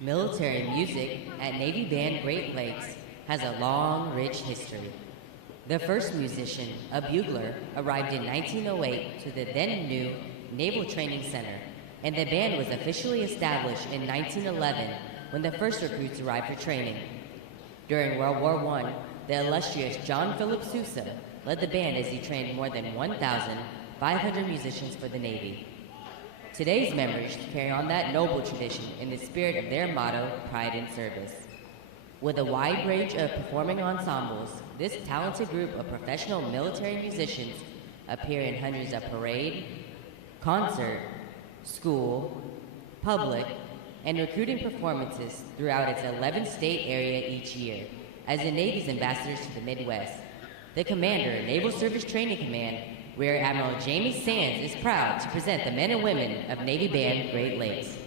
Military music at Navy Band Great Lakes has a long, rich history. The first musician, a bugler, arrived in 1908 to the then new Naval Training Center, and the band was officially established in 1911 when the first recruits arrived for training. During World War I, the illustrious John Philip Sousa led the band as he trained more than 1,500 musicians for the Navy. Today's members carry on that noble tradition in the spirit of their motto, pride in service. With a wide range of performing ensembles, this talented group of professional military musicians appear in hundreds of parade, concert, school, public, and recruiting performances throughout its 11-state area each year as the Navy's ambassadors to the Midwest. The commander, Naval Service Training Command, Rear Admiral Jamie Sands, is proud to present the men and women of Navy Band Great Lakes.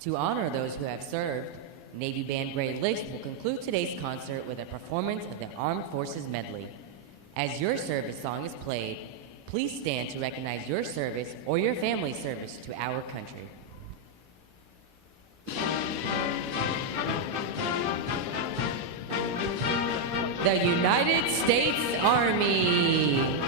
To honor those who have served, Navy Band Great Lakes will conclude today's concert with a performance of the Armed Forces Medley. As your service song is played, please stand to recognize your service or your family's service to our country. The United States Army.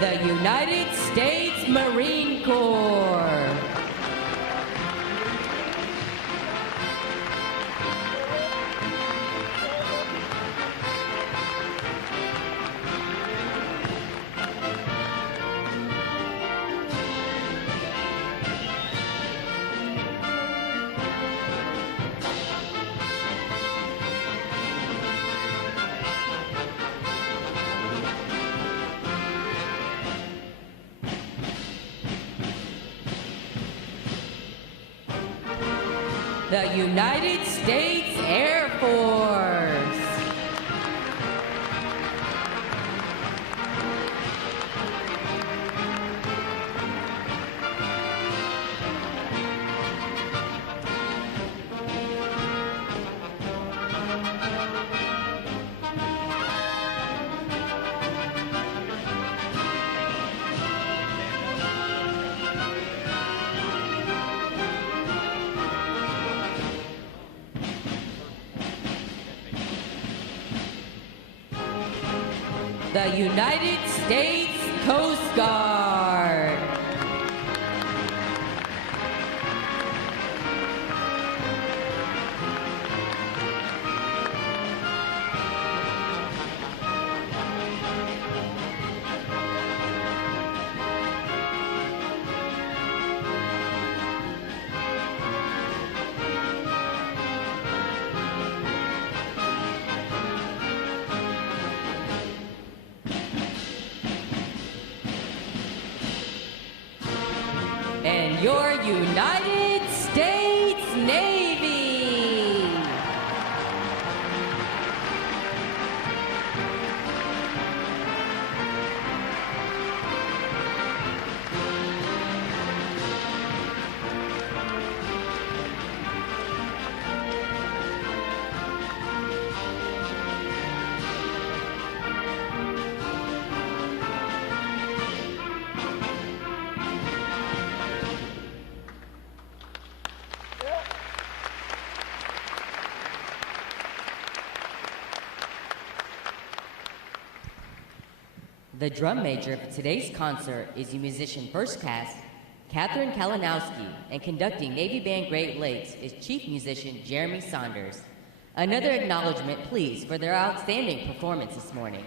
The United States Marine Corps. The United States Air Force. The United States Coast Guard. And your United States Navy. The drum major for today's concert is the musician first class, Catherine Kalinowski, and conducting Navy Band Great Lakes is chief musician Jeremy Saunders. Another acknowledgement, please, for their outstanding performance this morning.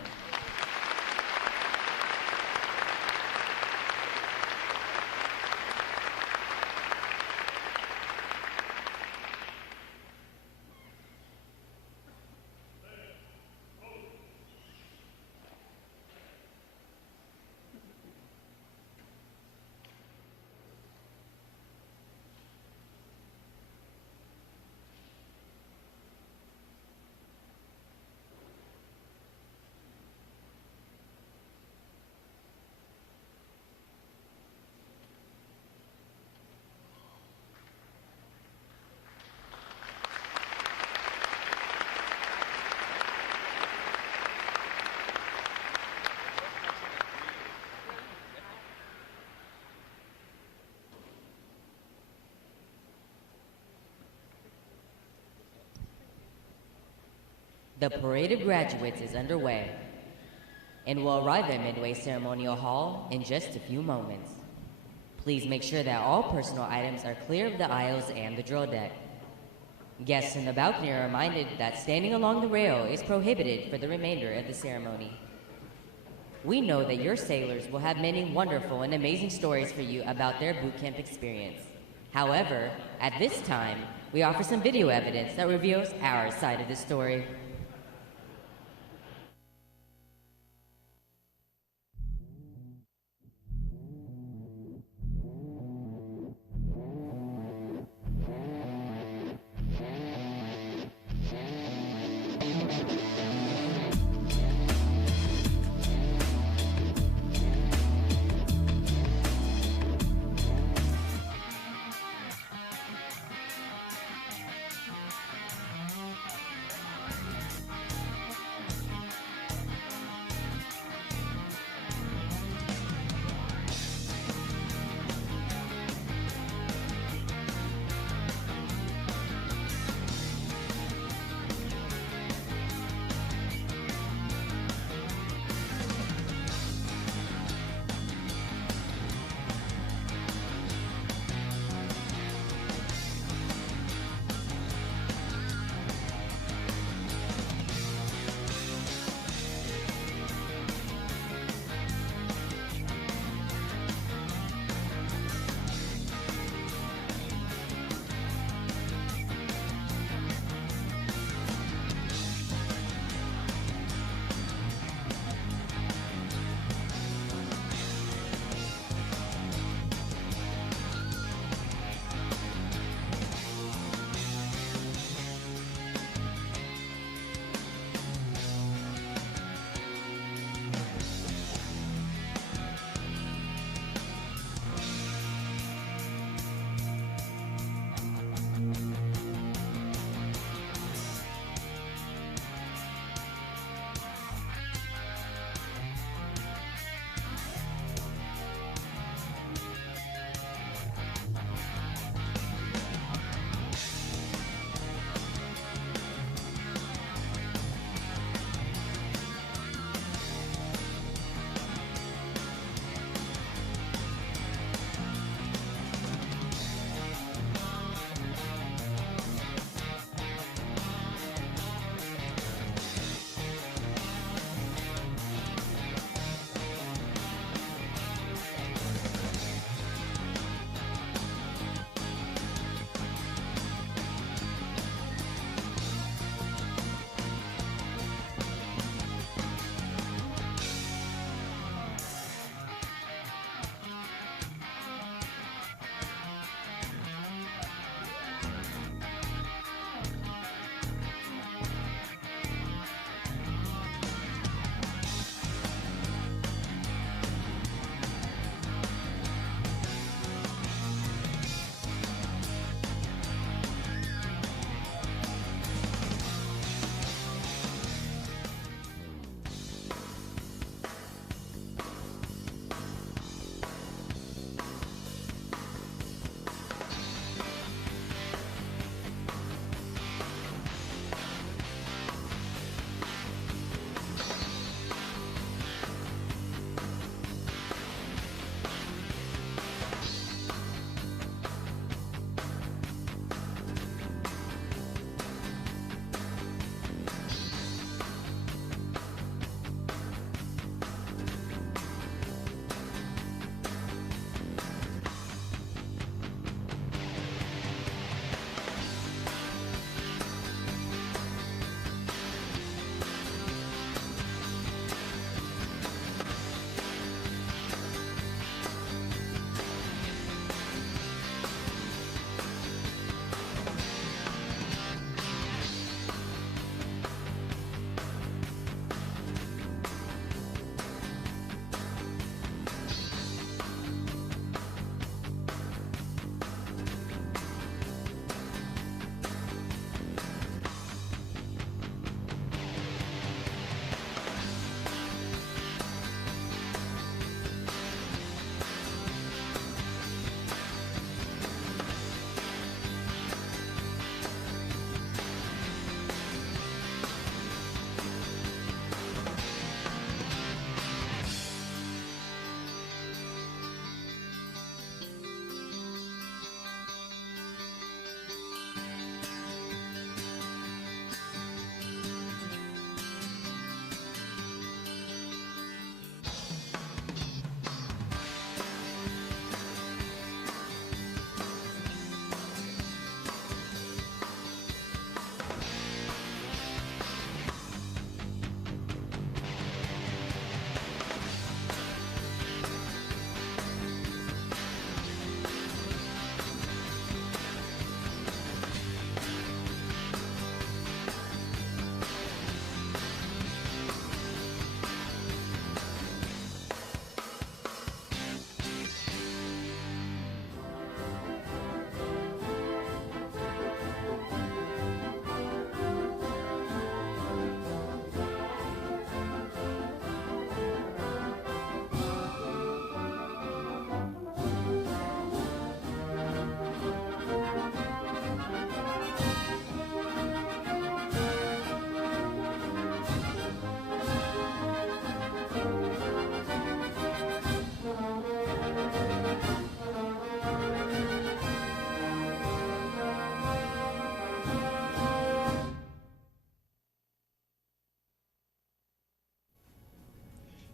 The parade of graduates is underway and will arrive at Midway Ceremonial Hall in just a few moments. Please make sure that all personal items are clear of the aisles and the drill deck. Guests in the balcony are reminded that standing along the rail is prohibited for the remainder of the ceremony. We know that your sailors will have many wonderful and amazing stories for you about their boot camp experience. However, at this time, we offer some video evidence that reveals our side of the story.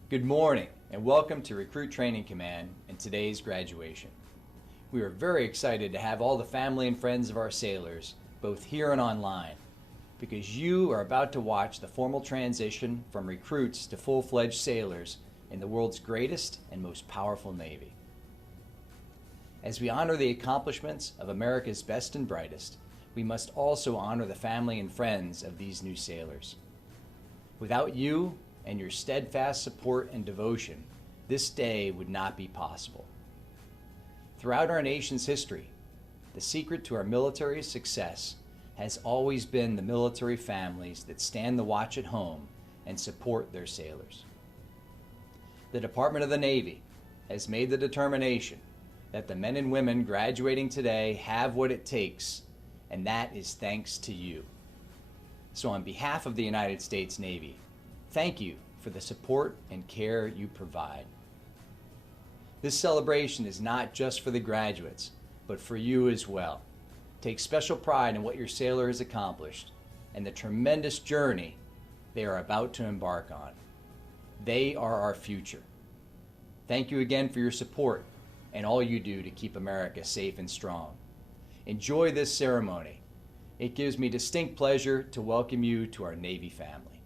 Good morning and welcome to Recruit Training Command and today's graduation. We are very excited to have all the family and friends of our sailors, both here and online, because you are about to watch the formal transition from recruits to full-fledged sailors in the world's greatest and most powerful Navy. As we honor the accomplishments of America's best and brightest, we must also honor the family and friends of these new sailors. Without you and your steadfast support and devotion, this day would not be possible. Throughout our nation's history, the secret to our military's success has always been the military families that stand the watch at home and support their sailors. The Department of the Navy has made the determination that the men and women graduating today have what it takes, and that is thanks to you. So on behalf of the United States Navy, thank you for the support and care you provide. This celebration is not just for the graduates, but for you as well. Take special pride in what your sailor has accomplished and the tremendous journey they are about to embark on. They are our future. Thank you again for your support and all you do to keep America safe and strong. Enjoy this ceremony. It gives me distinct pleasure to welcome you to our Navy family.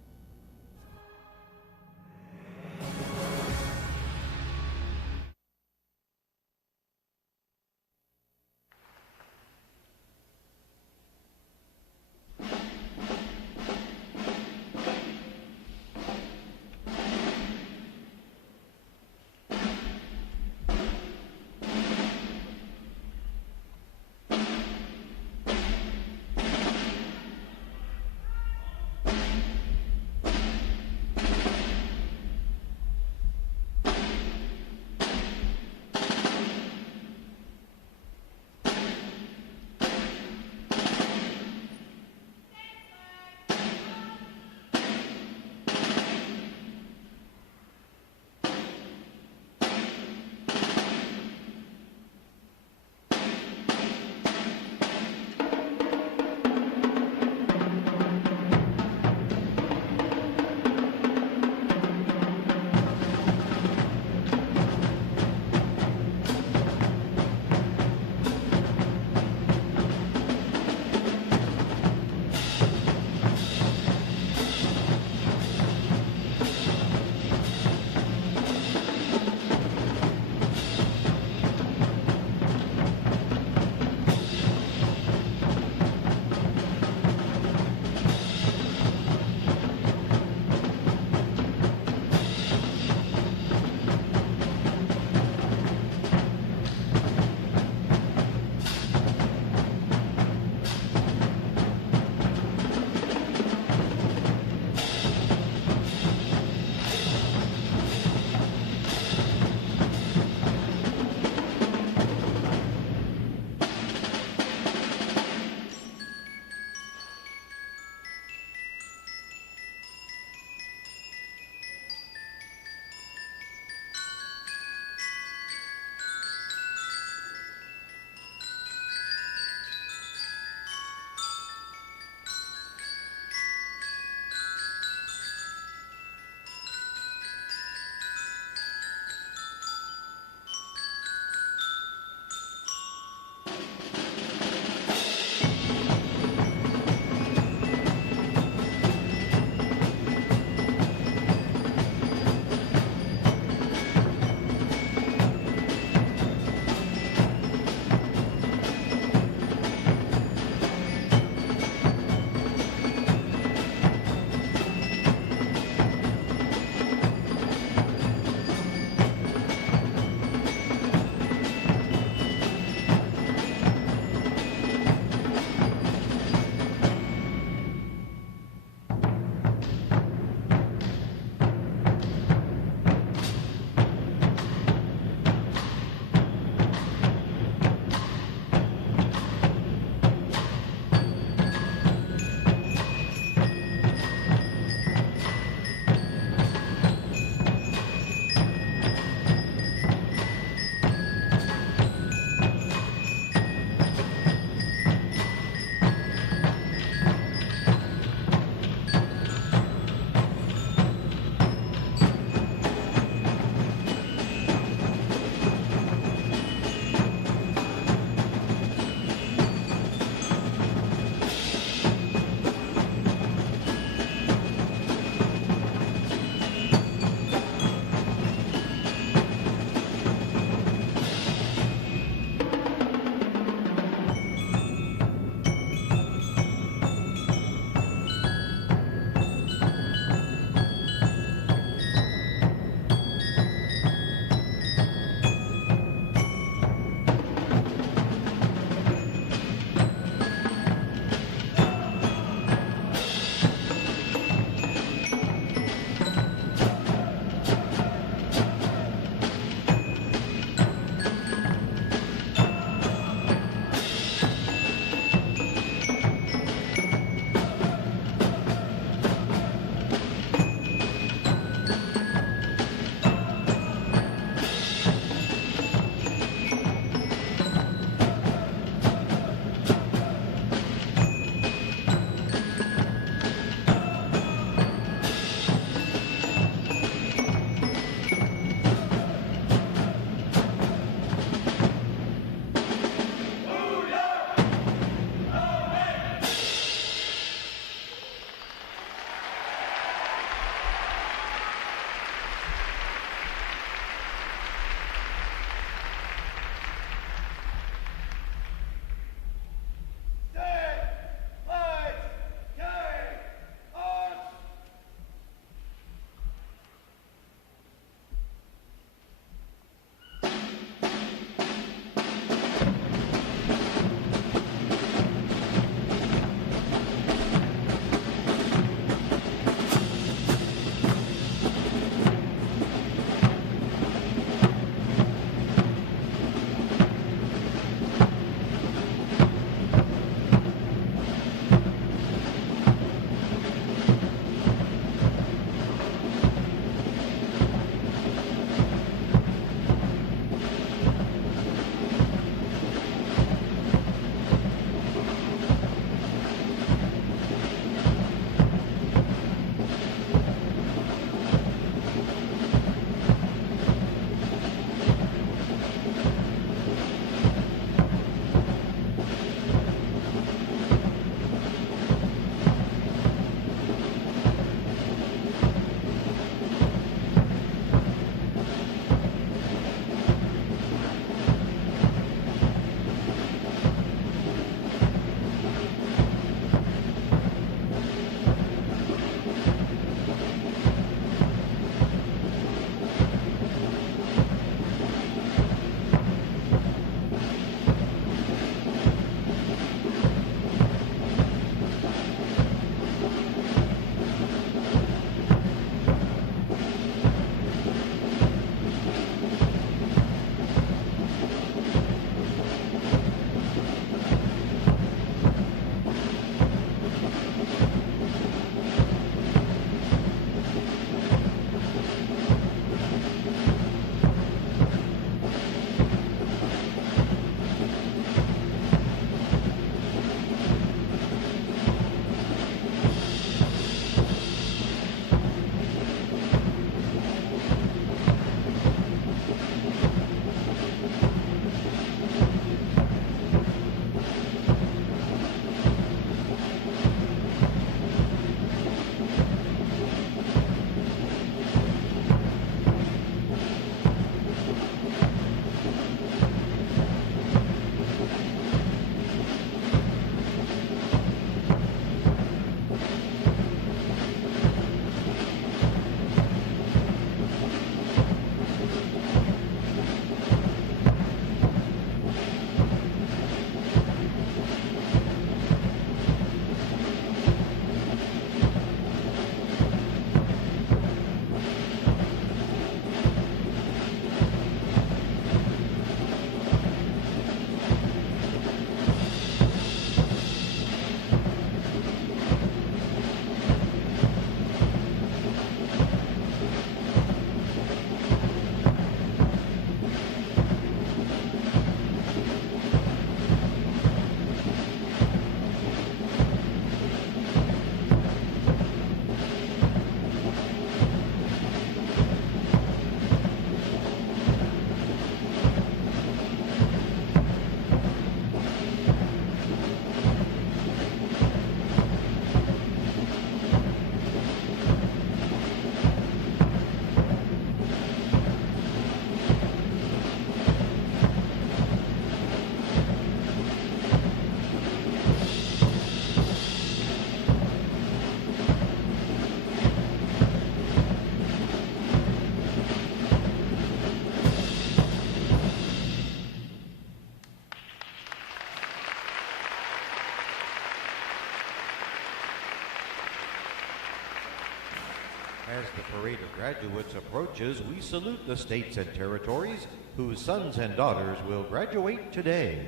As the parade of graduates approaches, we salute the states and territories whose sons and daughters will graduate today.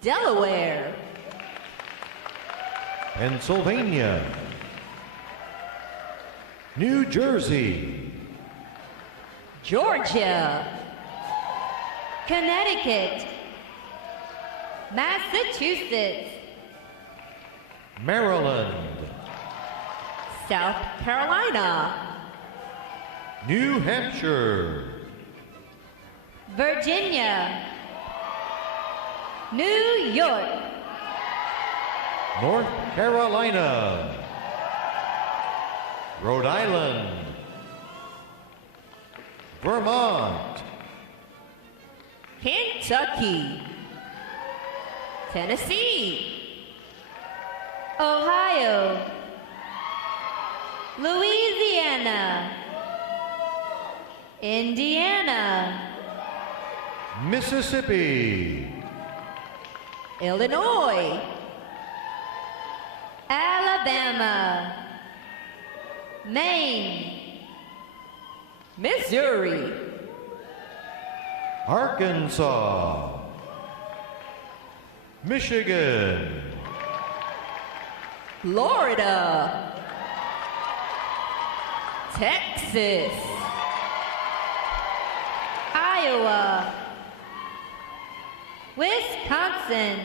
Delaware, Pennsylvania, New Jersey, Georgia, Connecticut, Massachusetts, Maryland, South Carolina, New Hampshire, Virginia, New York, North Carolina, Rhode Island, Vermont, Kentucky, Tennessee, Ohio, Louisiana, Indiana, Mississippi, Illinois, Alabama, Maine, Missouri, Arkansas, Michigan, Florida, Texas, Iowa, Wisconsin,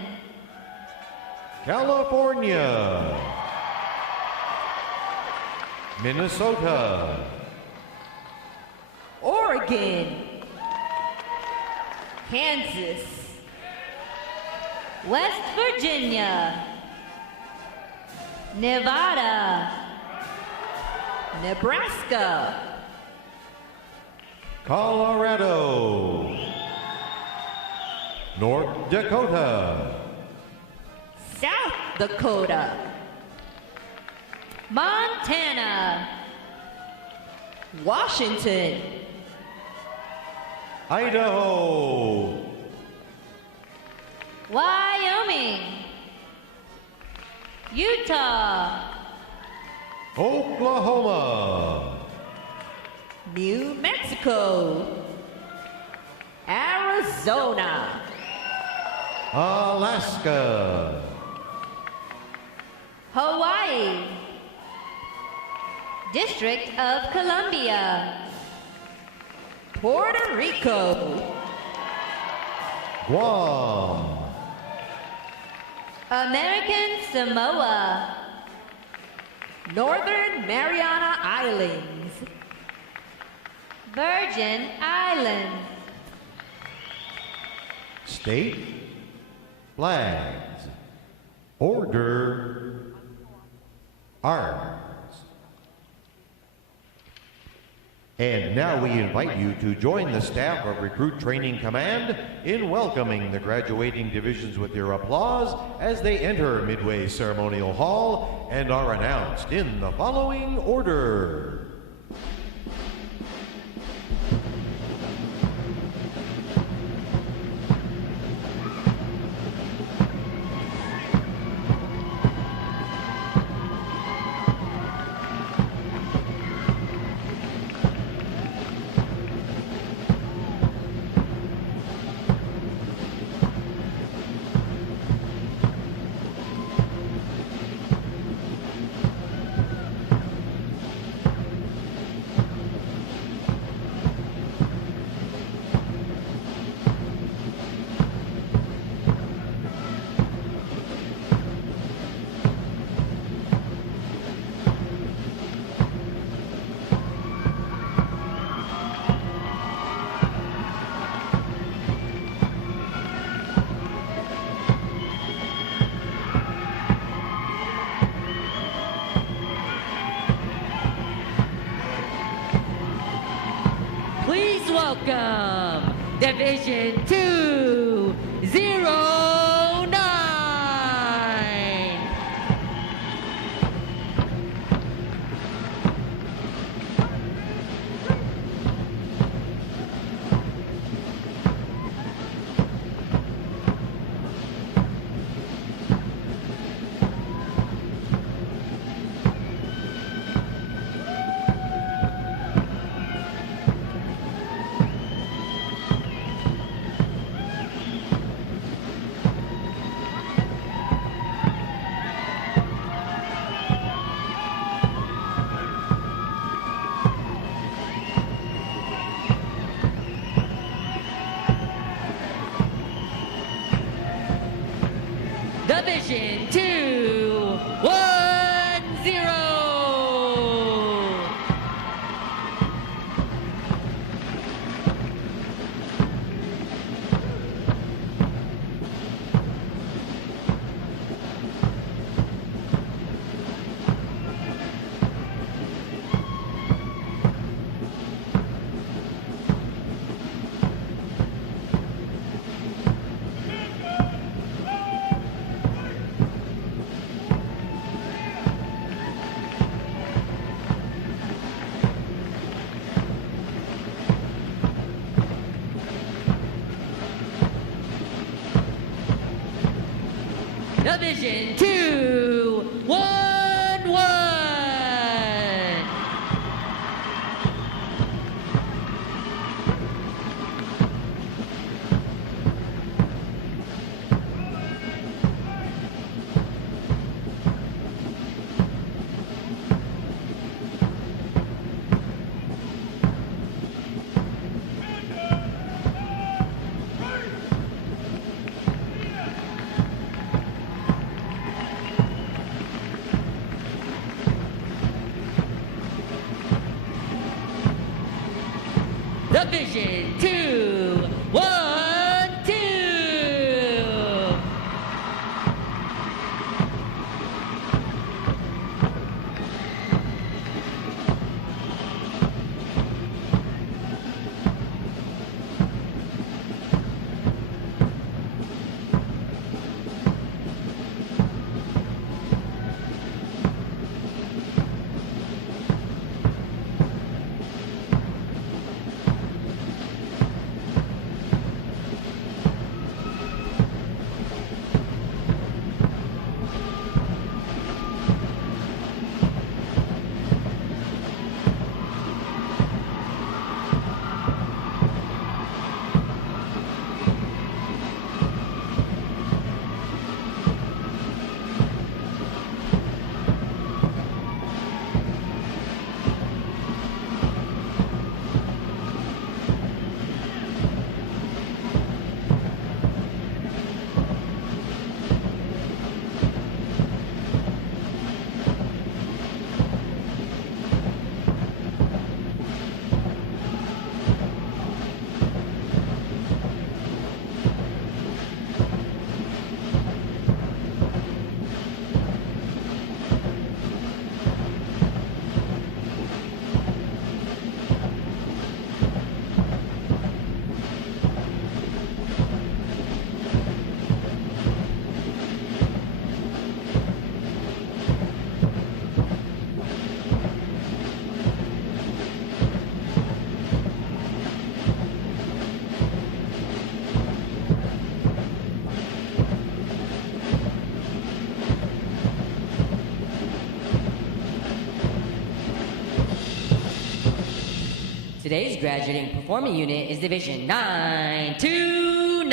California, Minnesota, Oregon, Kansas, West Virginia, Nevada, Nebraska, Colorado, North Dakota, South Dakota, Montana, Washington, Idaho, Wyoming, Utah, Oklahoma, New Mexico, Arizona, Alaska, Hawaii, District of Columbia, Puerto Rico, Guam, American Samoa, Northern Mariana Islands, Virgin Islands, state flags, order, arms. And now we invite you to join the staff of Recruit Training Command in welcoming the graduating divisions with your applause as they enter Midway Ceremonial Hall and are announced in the following order. Please welcome Division 209. Division 2, 1-0. Division 2, 1-1. Division 2, 1-2. Today's graduating performing unit is Division 929.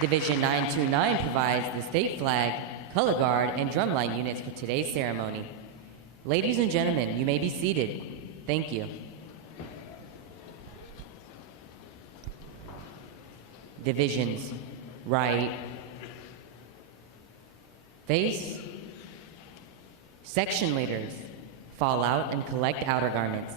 Division 929 provides the state flag, color guard, and drumline units for today's ceremony. Ladies and gentlemen, you may be seated. Thank you. Divisions, right, face, section leaders, fall out and collect outer garments.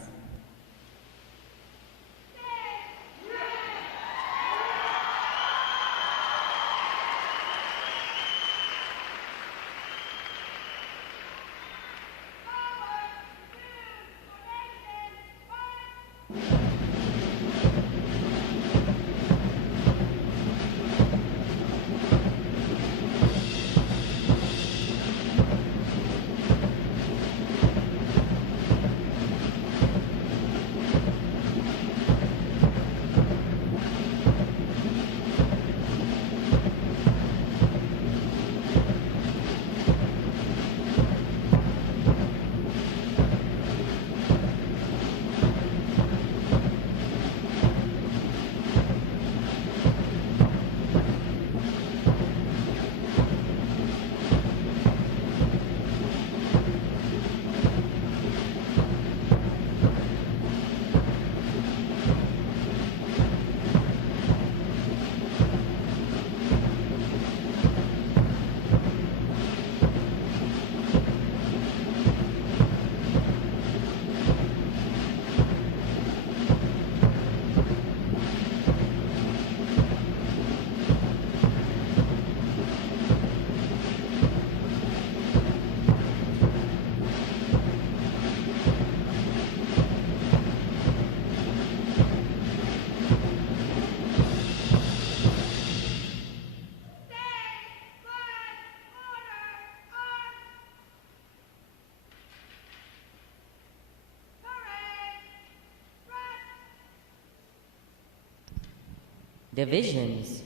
Divisions.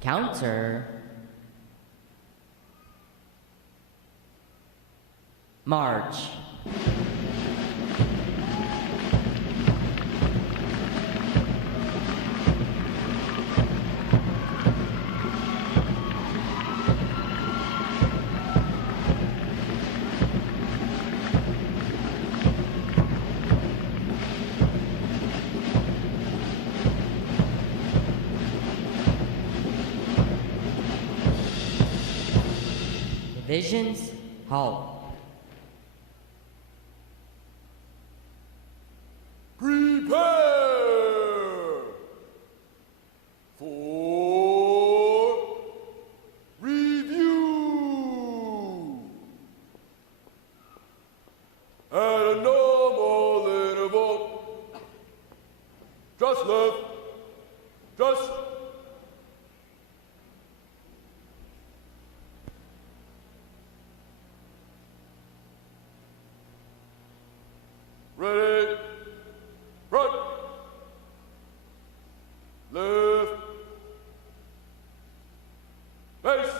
Counter. March. Divisions, halt. Prepare for review. At a normal interval, just left, just ready, right, left, base,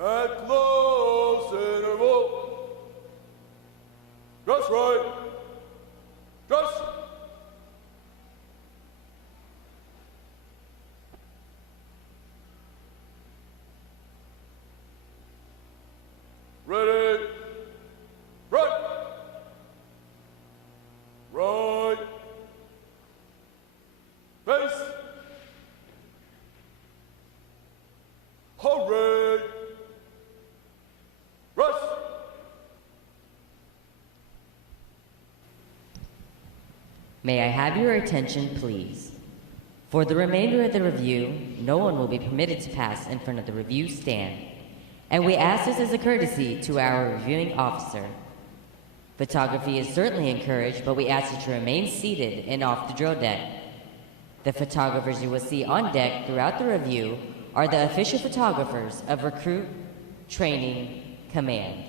at close interval, just right, just ready, right, right, base, hooray, rest. May I have your attention, please? For the remainder of the review, no one will be permitted to pass in front of the review stand, and we ask this as a courtesy to our reviewing officer. Photography is certainly encouraged, but we ask that you remain seated and off the drill deck. The photographers you will see on deck throughout the review are the official photographers of Recruit Training Command.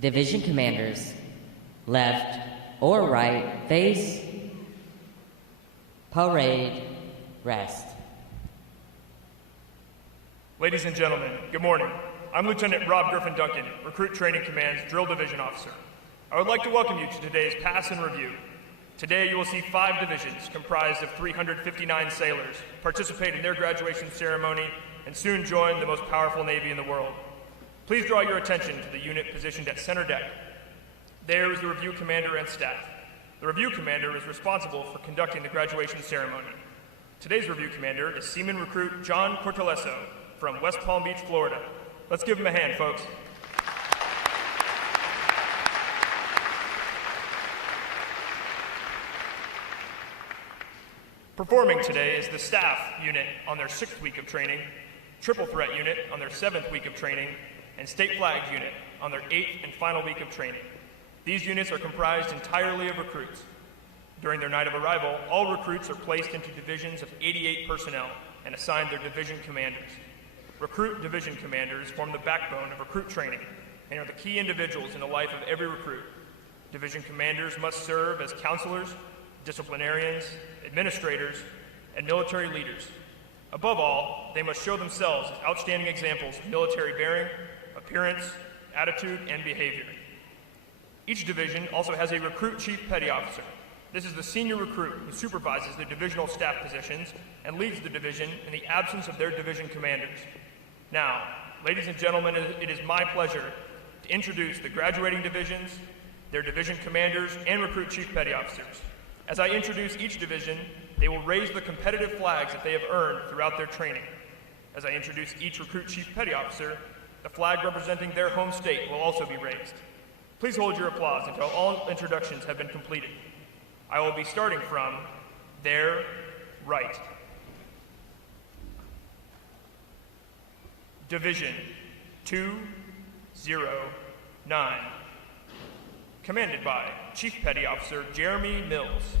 Division commanders, left or right, face, parade, rest. Ladies and gentlemen, good morning. I'm Lieutenant Rob Griffin Duncan, Recruit Training Command's Drill Division Officer. I would like to welcome you to today's Pass and Review. Today you will see 5 divisions comprised of 359 sailors participate in their graduation ceremony and soon join the most powerful Navy in the world. Please draw your attention to the unit positioned at center deck. There is the review commander and staff. The review commander is responsible for conducting the graduation ceremony. Today's review commander is Seaman Recruit John Cortalesso from West Palm Beach, Florida. Let's give him a hand, folks. Performing today is the staff unit on their 6th week of training, triple threat unit on their 7th week of training, and state flags unit on their 8th and final week of training. These units are comprised entirely of recruits. During their night of arrival, all recruits are placed into divisions of 88 personnel and assigned their division commanders. Recruit division commanders form the backbone of recruit training and are the key individuals in the life of every recruit. Division commanders must serve as counselors, disciplinarians, administrators, and military leaders. Above all, they must show themselves as outstanding examples of military bearing, appearance, attitude, and behavior. Each division also has a recruit chief petty officer. This is the senior recruit who supervises the divisional staff positions and leads the division in the absence of their division commanders. Now, ladies and gentlemen, it is my pleasure to introduce the graduating divisions, their division commanders, and recruit chief petty officers. As I introduce each division, they will raise the competitive flags that they have earned throughout their training. As I introduce each recruit chief petty officer, The flag representing their home state will also be raised. Please hold your applause until all introductions have been completed. I will be starting from their right. Division 209, commanded by Chief Petty Officer Jeremy Mills.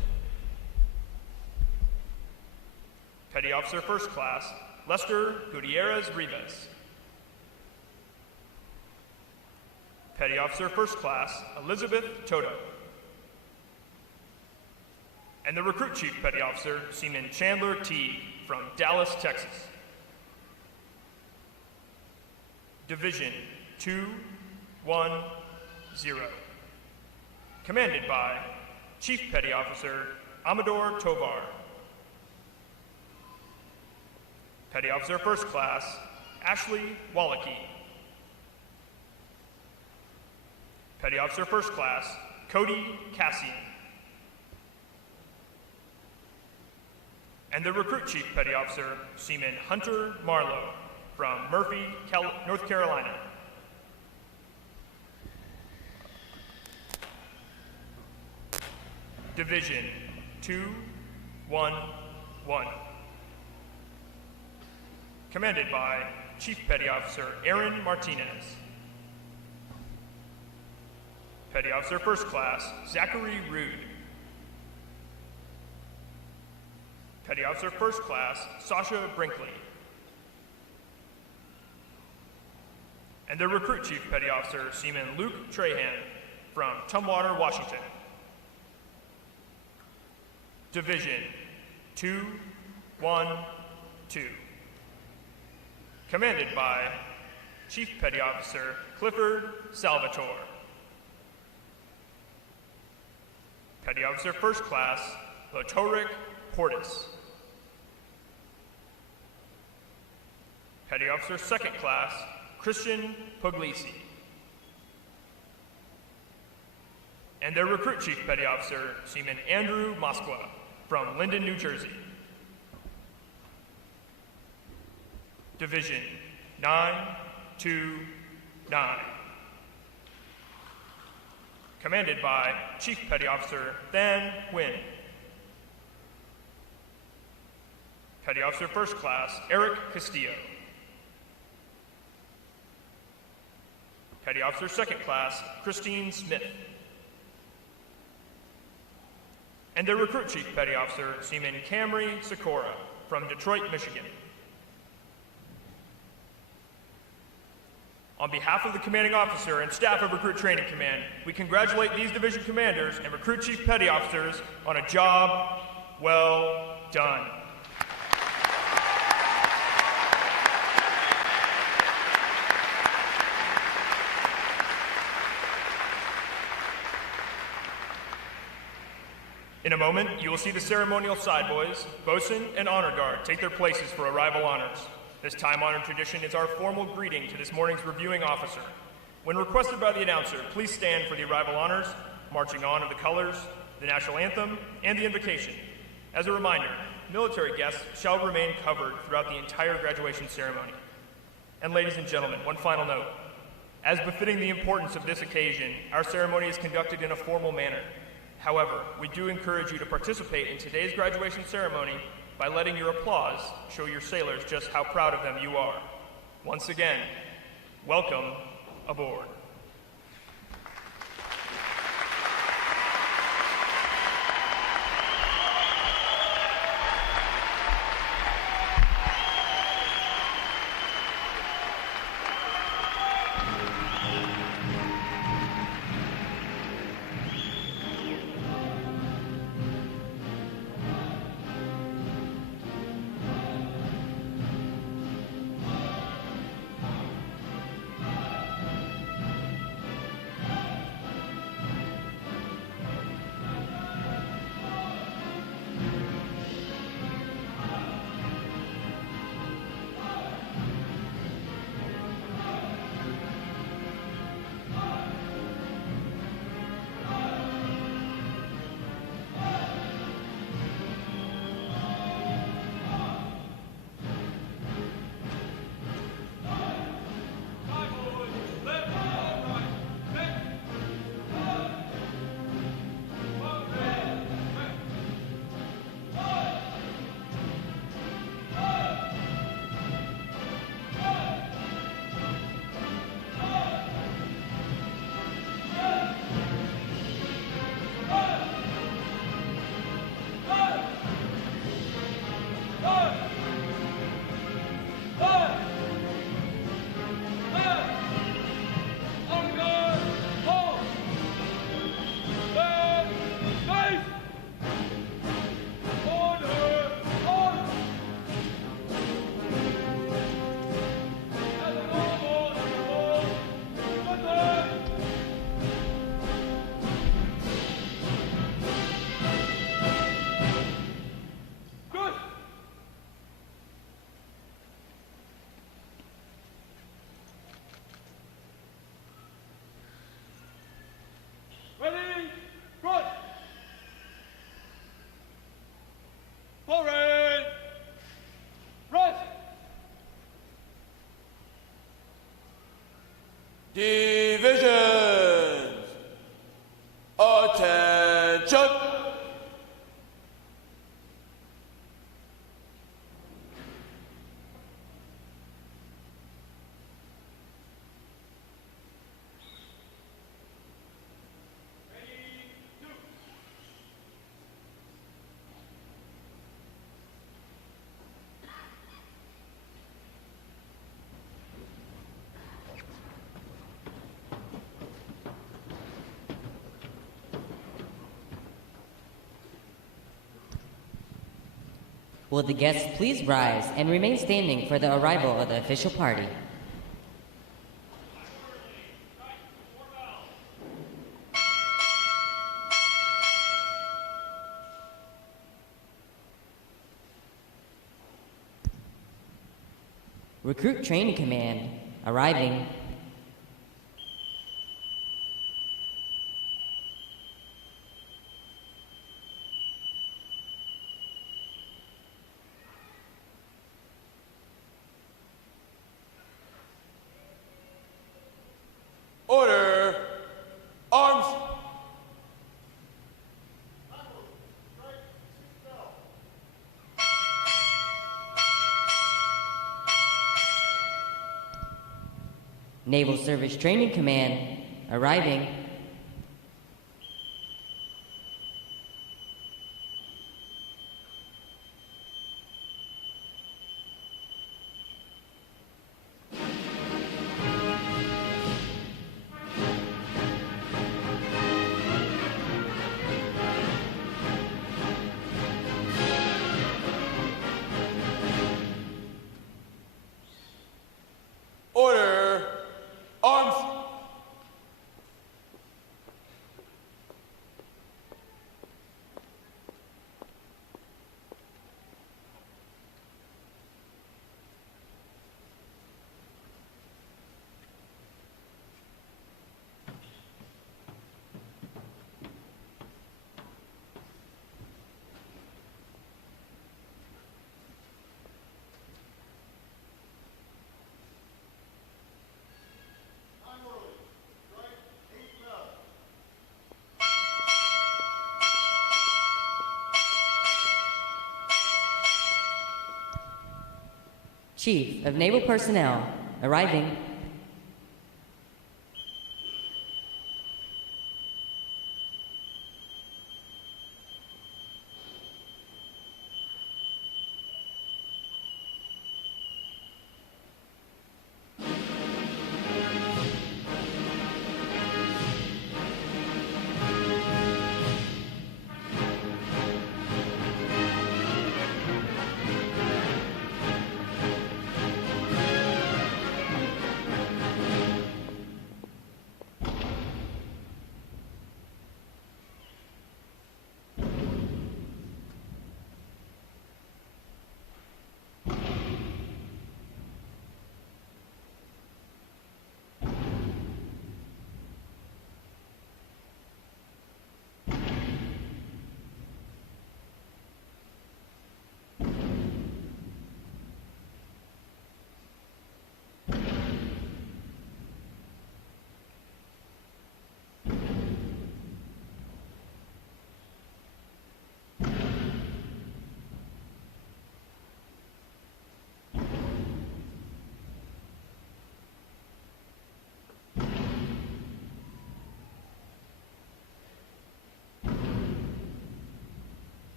Petty Officer First Class Lester Gutierrez Rivas. Petty Officer First Class Elizabeth Toto. And the Recruit Chief Petty Officer Seaman Chandler Teague from Dallas, Texas. Division 210, commanded by Chief Petty Officer Amador Tovar. Petty Officer First Class Ashley Wallachie. Petty Officer First Class Cody Cassian. And the Recruit Chief Petty Officer Seaman Hunter Marlowe from Murphy, North Carolina. Division 211, commanded by Chief Petty Officer Aaron Martinez. Petty Officer First Class Zachary Rude. Petty Officer First Class Sasha Brinkley. And the Recruit Chief Petty Officer Seaman Luke Trahan from Tumwater, Washington. Division 212, commanded by Chief Petty Officer Clifford Salvatore. Petty Officer First Class Lotoric Portis. Petty Officer Second Class Christian Puglisi. And their Recruit Chief Petty Officer, Seaman Andrew Moskwa from Linden, New Jersey. Division 929, commanded by Chief Petty Officer Than Nguyen. Petty Officer First Class Eric Castillo. Petty Officer Second Class Christine Smith. And their Recruit Chief Petty Officer, Seaman Camry Sikora from Detroit, Michigan. On behalf of the Commanding Officer and staff of Recruit Training Command, we congratulate these division commanders and Recruit Chief Petty Officers on a job well done. In a moment, you will see the ceremonial side boys, bosun, and honor guard take their places for arrival honors. This time-honored tradition is our formal greeting to this morning's reviewing officer. When requested by the announcer, please stand for the arrival honors, marching on of the colors, the national anthem, and the invocation. As a reminder, military guests shall remain covered throughout the entire graduation ceremony. And ladies and gentlemen, one final note. As befitting the importance of this occasion, our ceremony is conducted in a formal manner. However, we do encourage you to participate in today's graduation ceremony by letting your applause show your sailors just how proud of them you are. Once again, welcome aboard. Divisions, attention! Will the guests please rise and remain standing for the arrival of the official party? Recruit Training Command arriving. Order! Arms! Naval Service Training Command arriving. Order! Arms! Chief of Naval Personnel arriving.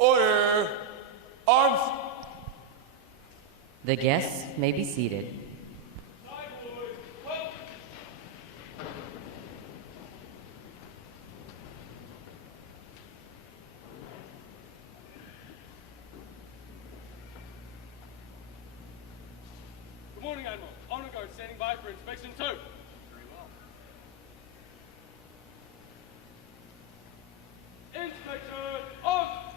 Order! Arms! The guests may be seated. Good morning, Admiral. Honor Guard standing by for inspection 2. Very well. Inspection on!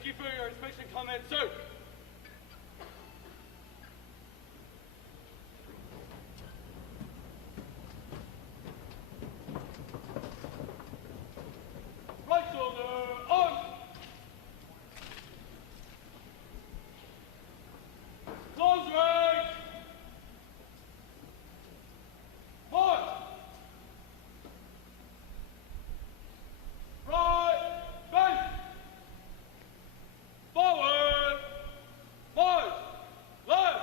Thank you for your inspection comment, sir. Right shoulder, on. Close range. March. Right, base. Forward. March. Left.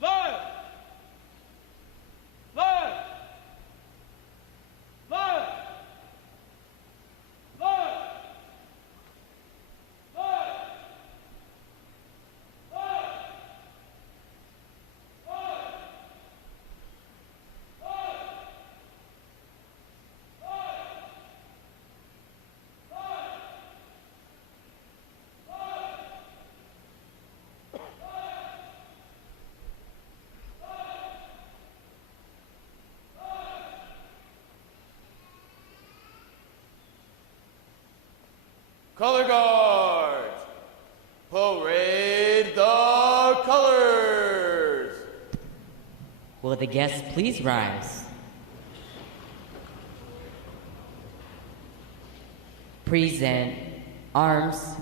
Left. Left. Left. Color guards, parade the colors. Will the guests please rise? Present arms.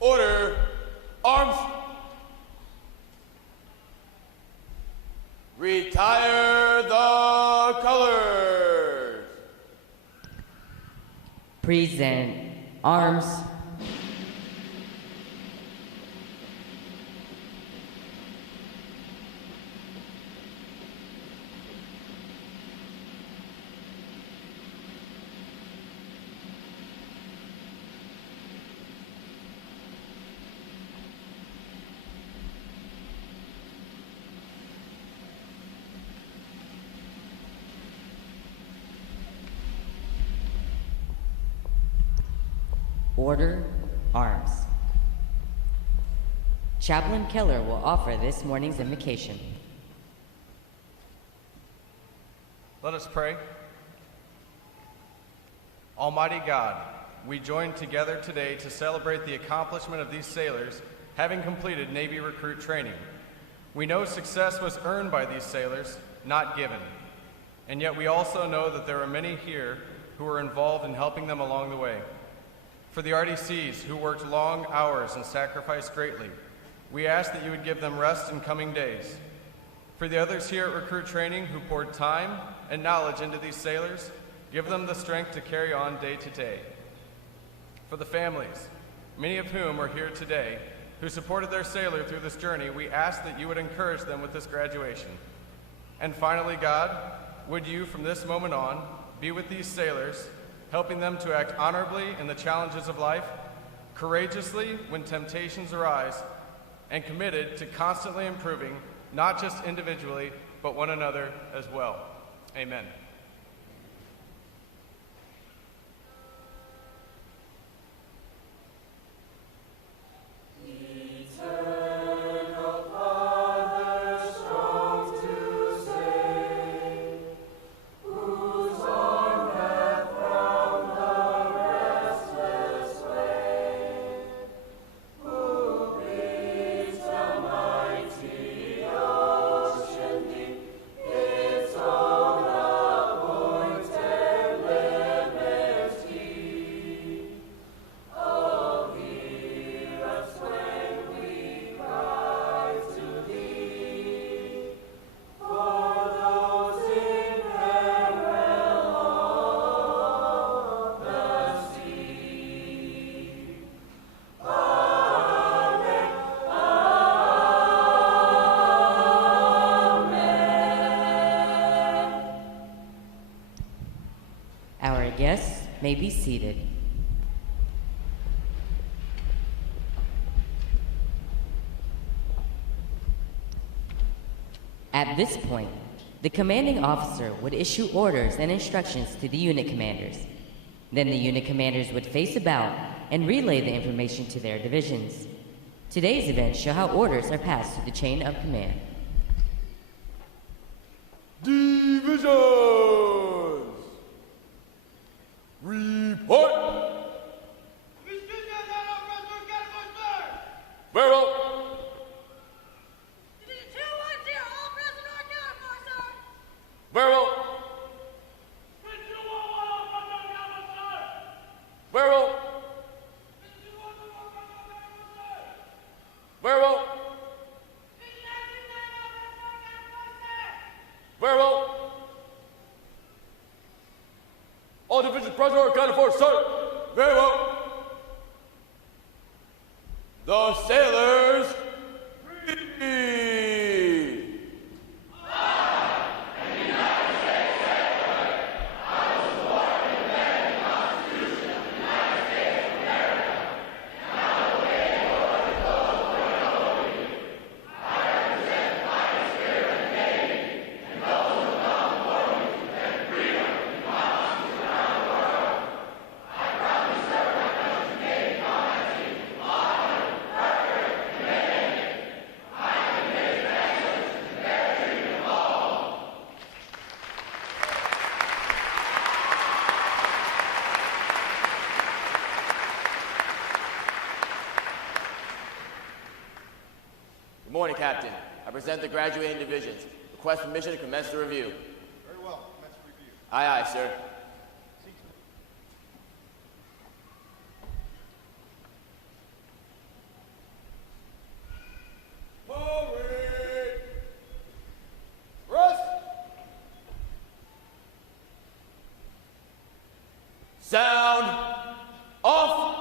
Order, arms. Retire the colors. Present arms. Order, arms. Chaplain Keller will offer this morning's invocation. Let us pray. Almighty God, we join together today to celebrate the accomplishment of these sailors having completed Navy recruit training. We know success was earned by these sailors, not given. and yet we also know that there are many here who are involved in helping them along the way. For the RDCs who worked long hours and sacrificed greatly, we ask that you would give them rest in coming days. For the others here at Recruit Training who poured time and knowledge into these sailors, give them the strength to carry on day to day. For the families, many of whom are here today, who supported their sailor through this journey, we ask that you would encourage them with this graduation. And finally, God, would you, from this moment on, be with these sailors, helping them to act honorably in the challenges of life, courageously when temptations arise, and committed to constantly improving, not just individually, but one another as well. Amen. Our guests may be seated. At this point, the commanding officer would issue orders and instructions to the unit commanders. Then the unit commanders would face about and relay the information to their divisions. Today's events show how orders are passed to the chain of command. Divisions! Report! Very well. Very well. Very well. Very well. Very well. All divisions present are accounted for, sir. Very well. The sailors read. Good morning, Captain. I present the graduating divisions. Request permission to commence the review. Very well. Commence review. Aye, aye, sir. Forward. Rest. Sound off.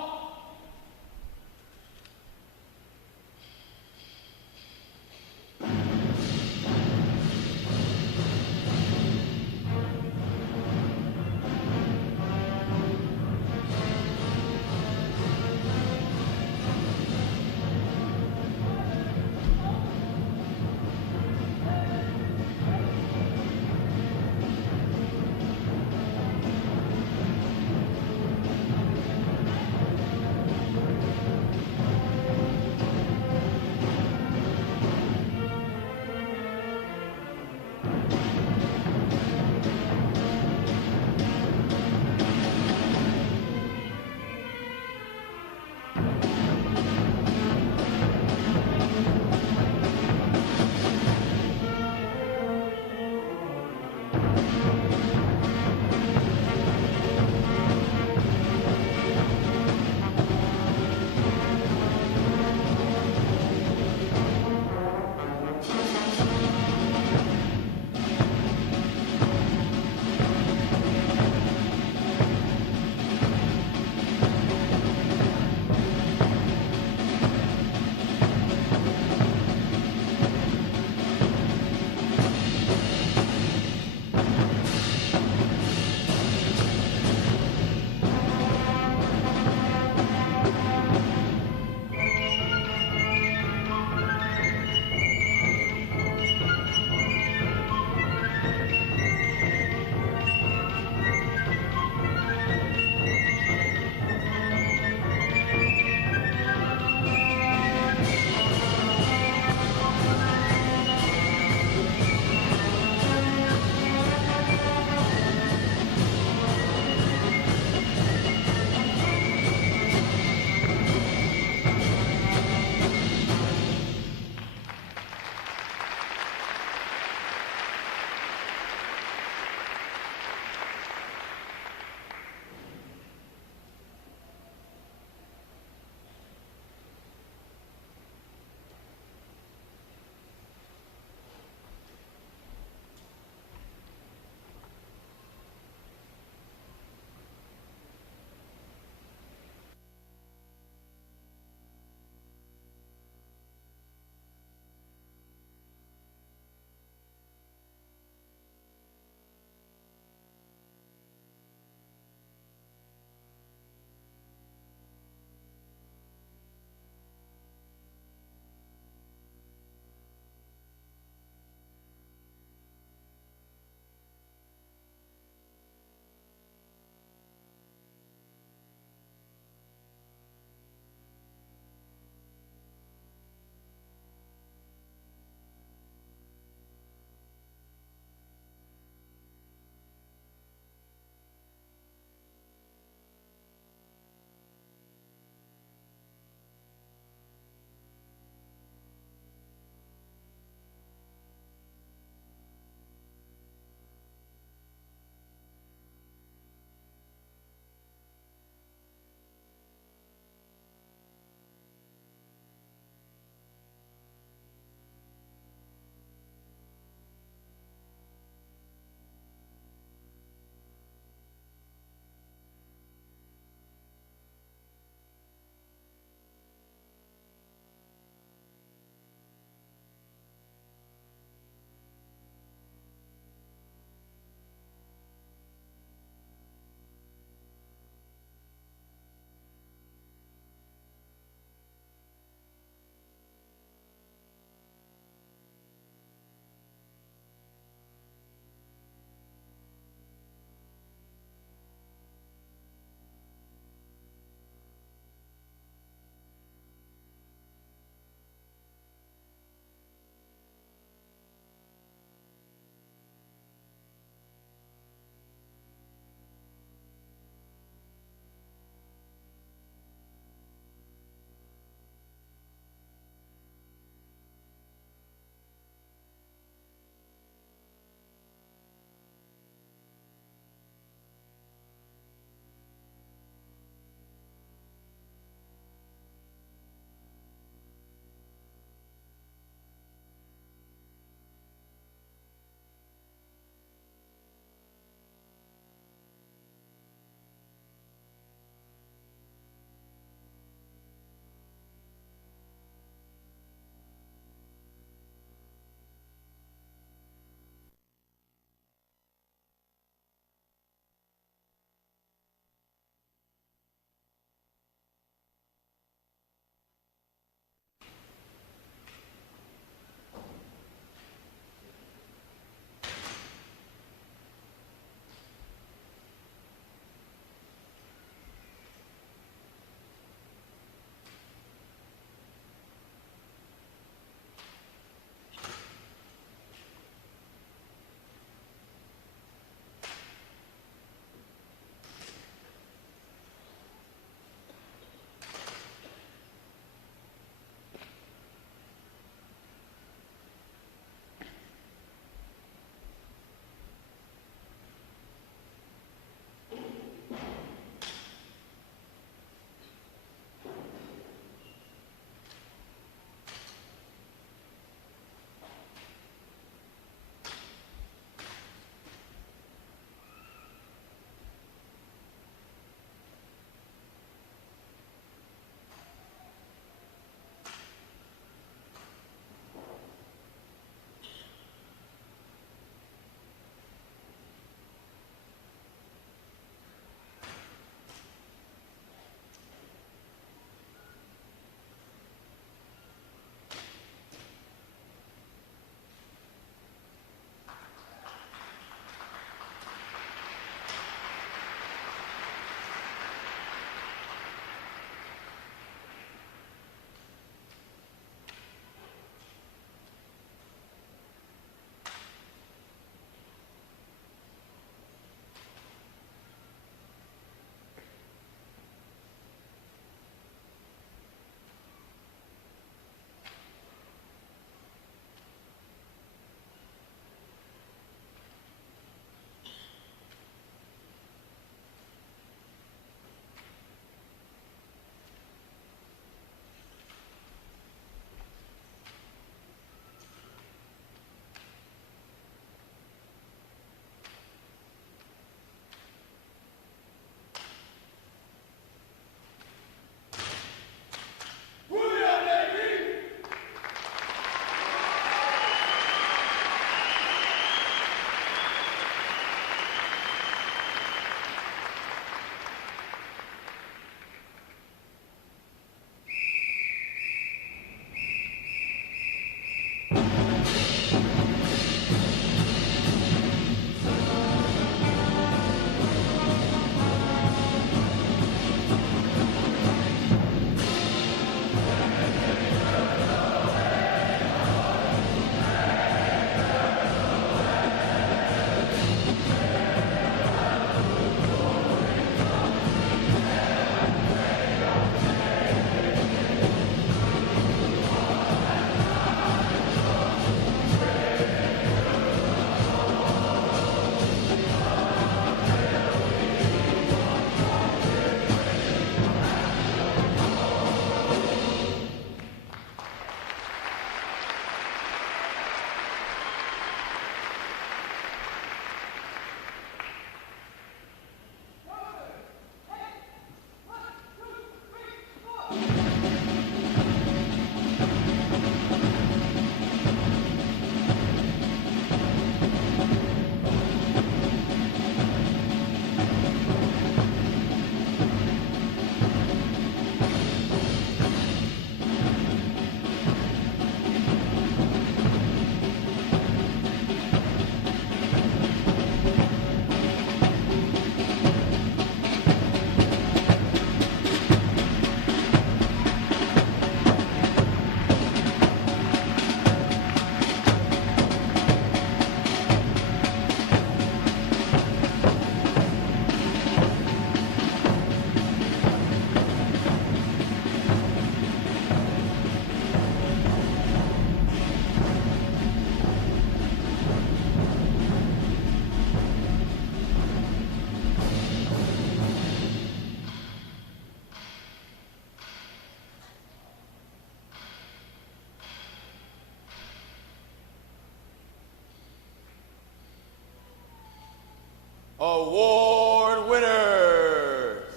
Award winners!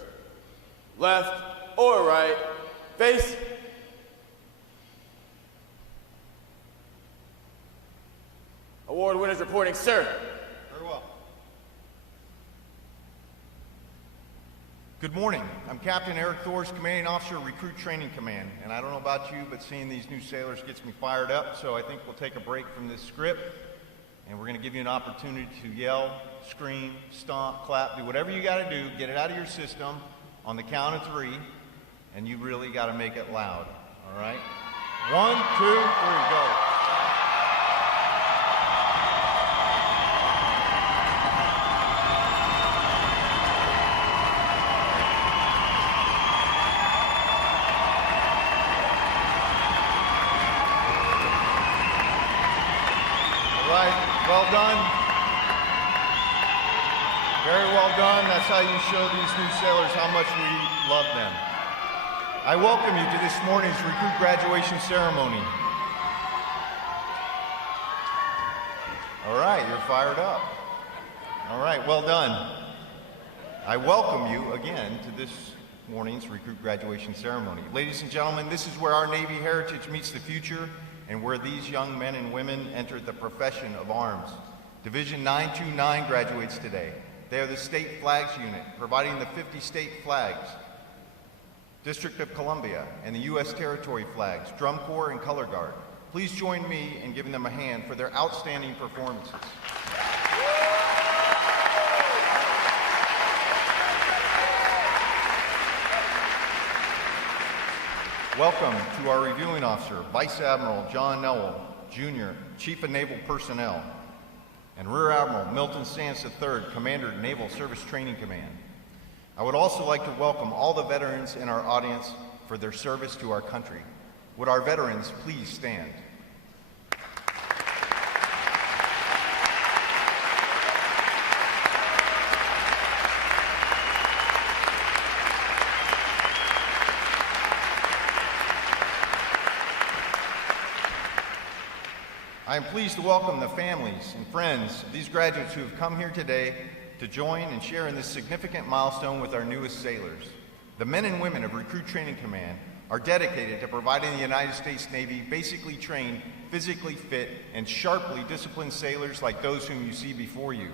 Left or right, face. Award winners reporting, sir. Very well. Good morning. I'm Captain Eric Thors, Commanding Officer, Recruit Training Command. And I don't know about you, but seeing these new sailors gets me fired up, so I think we'll take a break from this script, and we're going to give you an opportunity to yell, scream, stomp, clap, do whatever you got to do, get it out of your system on the count of 3, and you really got to make it loud, all right? 1, 2, 3, go. Well done. Very well done. That's how you show these new sailors how much we love them. I welcome you to this morning's recruit graduation ceremony. All right, you're fired up. All right, well done. I welcome you again to this morning's recruit graduation ceremony. Ladies and gentlemen, this is where our Navy heritage meets the future and where these young men and women enter the profession of arms. Division 929 graduates today. They are the State Flags Unit, providing the 50 state flags, District of Columbia, and the U.S. Territory flags, Drum Corps, and Color Guard. Please join me in giving them a hand for their outstanding performances. Welcome to our reviewing officer, Vice Admiral John Nowell, Jr., Chief of Naval Personnel, and Rear Admiral Milton Sands III, Commander, Naval Service Training Command. I would also like to welcome all the veterans in our audience for their service to our country. Would our veterans please stand? I am pleased to welcome the families and friends of these graduates who have come here today to join and share in this significant milestone with our newest sailors. The men and women of Recruit Training Command are dedicated to providing the United States Navy basically trained, physically fit, and sharply disciplined sailors like those whom you see before you.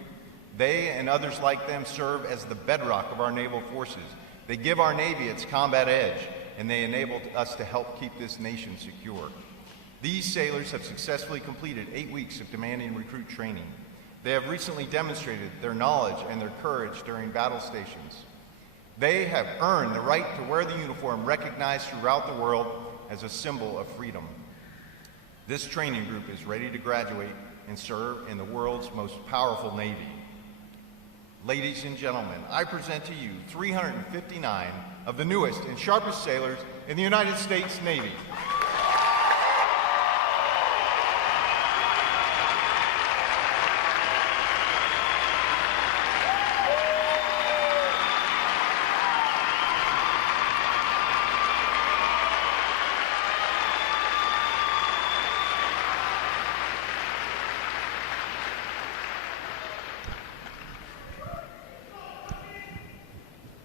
They and others like them serve as the bedrock of our naval forces. They give our Navy its combat edge, and they enable us to help keep this nation secure. These sailors have successfully completed 8 weeks of demanding recruit training. They have recently demonstrated their knowledge and their courage during battle stations. They have earned the right to wear the uniform recognized throughout the world as a symbol of freedom. This training group is ready to graduate and serve in the world's most powerful Navy. Ladies and gentlemen, I present to you 359 of the newest and sharpest sailors in the United States Navy.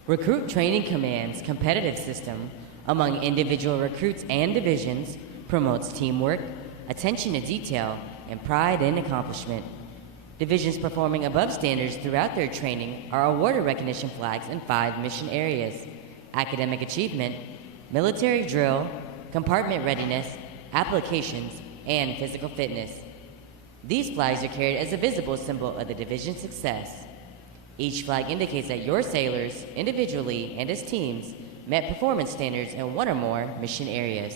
Recruit Training Command's competitive system among individual recruits and divisions promotes teamwork, attention to detail, and pride in accomplishment. Divisions performing above standards throughout their training are awarded recognition flags in 5 mission areas: academic achievement, military drill, compartment readiness, applications, and physical fitness. These flags are carried as a visible symbol of the division's success. Each flag indicates that your sailors, individually and as teams, met performance standards in 1 or more mission areas.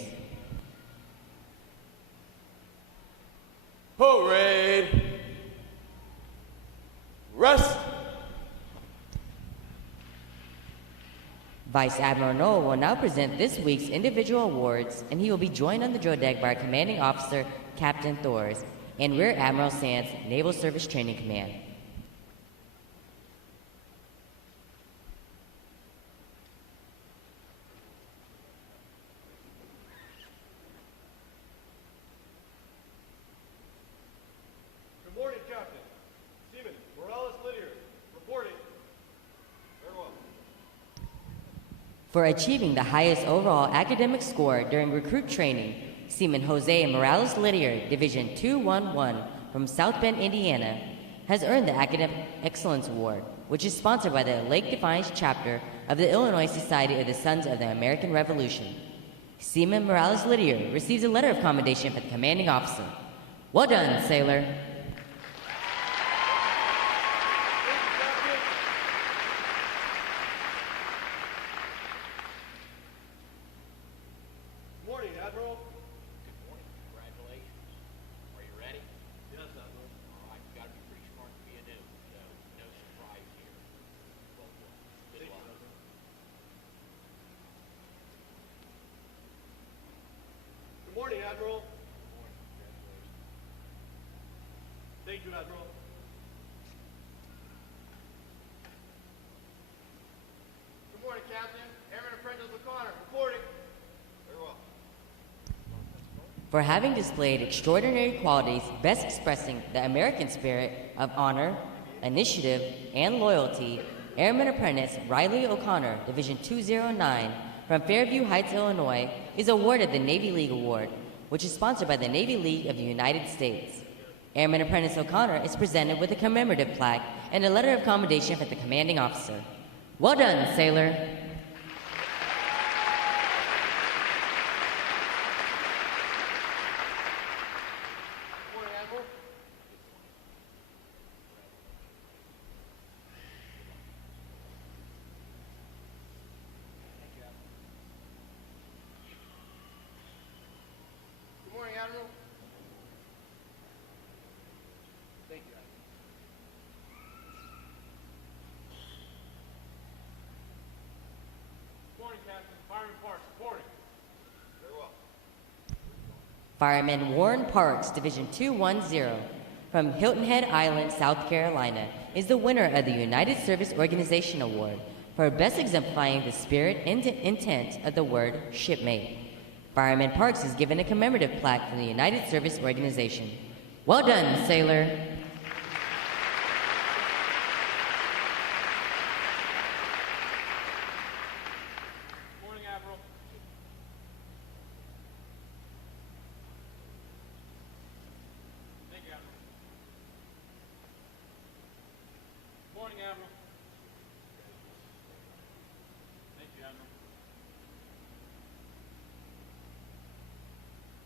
Parade! Rest! Vice Admiral Noel will now present this week's individual awards, and he will be joined on the drill deck by our Commanding Officer, Captain Thors, and Rear Admiral Sands, Naval Service Training Command. Good morning, Captain. Seaman Morales Lydiard, reporting. For achieving the highest overall academic score during recruit training, Seaman Jose Morales Lydiard, Division 211 from South Bend, Indiana, has earned the Academic Excellence Award, which is sponsored by the Lake Defiance chapter of the Illinois Society of the Sons of the American Revolution. Seaman Morales Lydiard receives a letter of commendation from the commanding officer. Well done, sailor. Morning, Admiral. Good morning. Congratulations. Are you ready? Yes, Admiral. All right, you got to be pretty smart to be a new, so no surprise here. Well done. Good luck. Good morning, Admiral. Good morning. Congratulations. Thank you, Admiral. Good morning, Captain. Airman Apprentice O'Connor, reporting. Very well. For having displayed extraordinary qualities best expressing the American spirit of honor, initiative, and loyalty, Airman Apprentice Riley O'Connor, Division 209, from Fairview Heights, Illinois, is awarded the Navy League Award, which is sponsored by the Navy League of the United States. Airman Apprentice O'Connor is presented with a commemorative plaque and a letter of commendation from the commanding officer. Well done, sailor. Good morning, Admiral. Good morning, Admiral. Thank you, Admiral. Good morning, Captain. Firing Parks, reporting. Very well. Fireman Warren Parks, Division 210, from Hilton Head Island, South Carolina, is the winner of the United Service Organization Award for best exemplifying the spirit and intent of the word shipmate. Fireman Parks is given a commemorative plaque from the United Service Organization. Well done, sailor. Good morning, Admiral. Thank you, Admiral. Good morning, Admiral. Thank you, Admiral.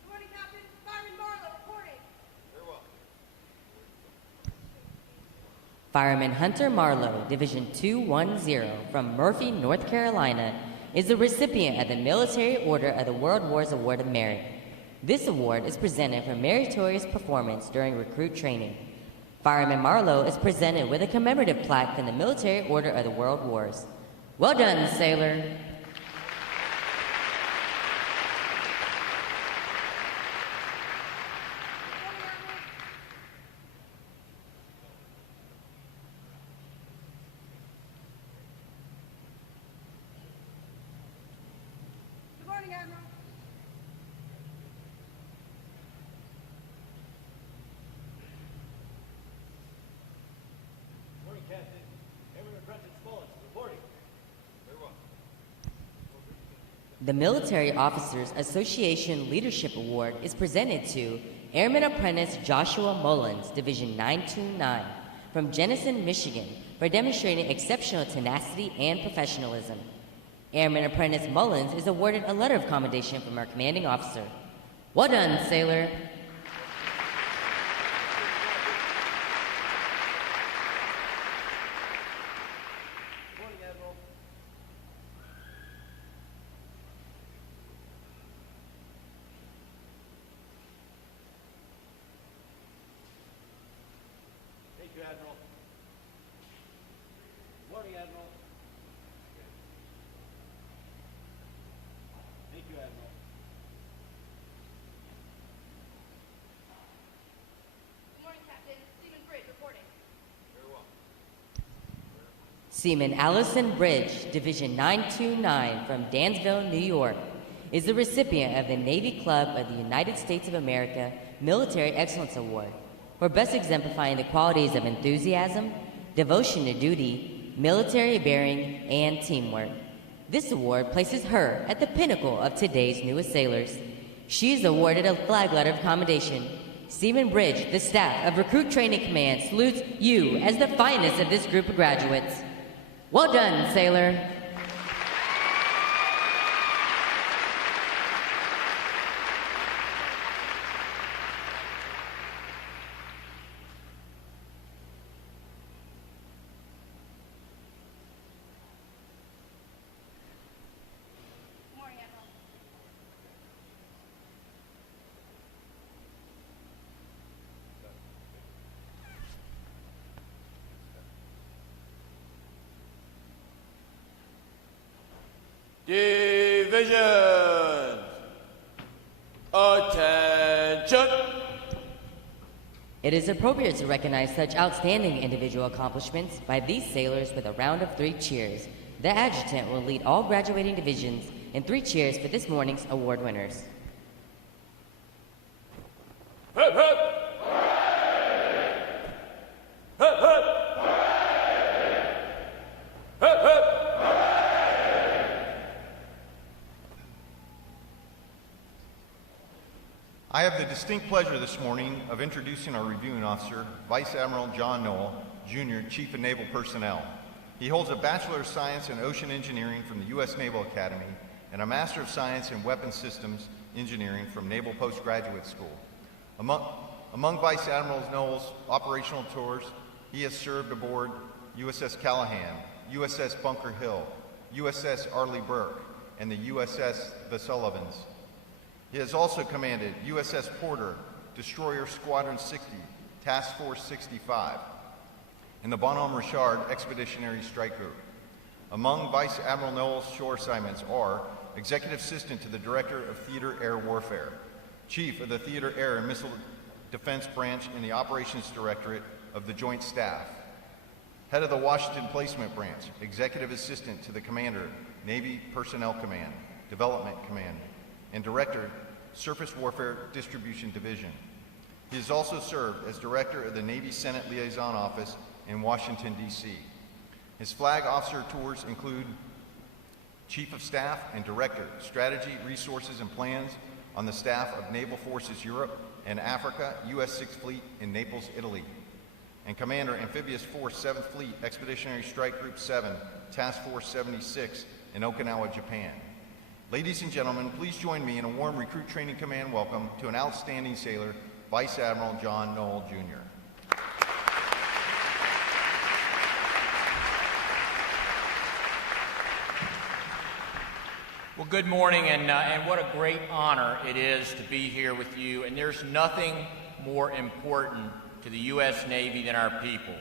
Good morning, Captain. Fireman Marlowe reporting. Very well. Fireman Hunter Marlowe, Division 210, from Murphy, North Carolina, is the recipient of the Military Order of the World Wars Award of Merit. This award is presented for meritorious performance during recruit training. Fireman Marlowe is presented with a commemorative plaque from the Military Order of the World Wars. Well done, sailor. Good morning, Admiral. Morning, Captain. Airman Apprentice Mullins, reporting. Very well. The Military Officers Association Leadership Award is presented to Airman Apprentice Joshua Mullins, Division 929, from Jenison, Michigan, for demonstrating exceptional tenacity and professionalism. Airman Apprentice Mullins is awarded a letter of commendation from our commanding officer. Well done, sailor. Good morning, Admiral. Thank you, Admiral. Good morning, Admiral. Thank you, Admiral. Good morning, Captain. Seaman Bridge reporting. Very well. Seaman Allison Bridge, Division 929, from Dansville, New York, is the recipient of the Navy Club of the United States of America Military Excellence Award for best exemplifying the qualities of enthusiasm, devotion to duty, military bearing, and teamwork. This award places her at the pinnacle of today's newest sailors. She is awarded a flag letter of commendation. Stephen Bridge, the staff of Recruit Training Command, salutes you as the finest of this group of graduates. Well done, sailor. Divisions! Attention! It is appropriate to recognize such outstanding individual accomplishments by these sailors with a round of 3 cheers. The adjutant will lead all graduating divisions in 3 cheers for this morning's award winners. Hip, hip! Hip, hip! Hip, hip! I have the distinct pleasure this morning of introducing our reviewing officer, Vice Admiral John Noel, Jr., Chief of Naval Personnel. He holds a Bachelor of Science in Ocean Engineering from the U.S. Naval Academy and a Master of Science in Weapons Systems Engineering from Naval Postgraduate School. Among Vice Admiral Noel's operational tours, he has served aboard USS Callahan, USS Bunker Hill, USS Arleigh Burke, and the USS The Sullivans. He has also commanded USS Porter, Destroyer Squadron 60, Task Force 65, and the Bonhomme Richard Expeditionary Strike Group. Among Vice Admiral Noel's shore assignments are Executive Assistant to the Director of Theater Air Warfare, Chief of the Theater Air and Missile Defense Branch in the Operations Directorate of the Joint Staff, Head of the Washington Placement Branch, Executive Assistant to the Commander, Navy Personnel Command, Development Command, and Director, Surface Warfare Distribution Division. He has also served as Director of the Navy Senate Liaison Office in Washington, D.C. His flag officer tours include Chief of Staff and Director, Strategy, Resources, and Plans on the staff of Naval Forces Europe and Africa, U.S. 6th Fleet in Naples, Italy, and Commander, Amphibious Force 7th Fleet, Expeditionary Strike Group 7, Task Force 76 in Okinawa, Japan. Ladies and gentlemen, please join me in a warm Recruit Training Command welcome to an outstanding sailor, Vice Admiral John Noel, Jr. Well, good morning, and what a great honor it is to be here with you. And there's nothing more important to the U.S. Navy than our people.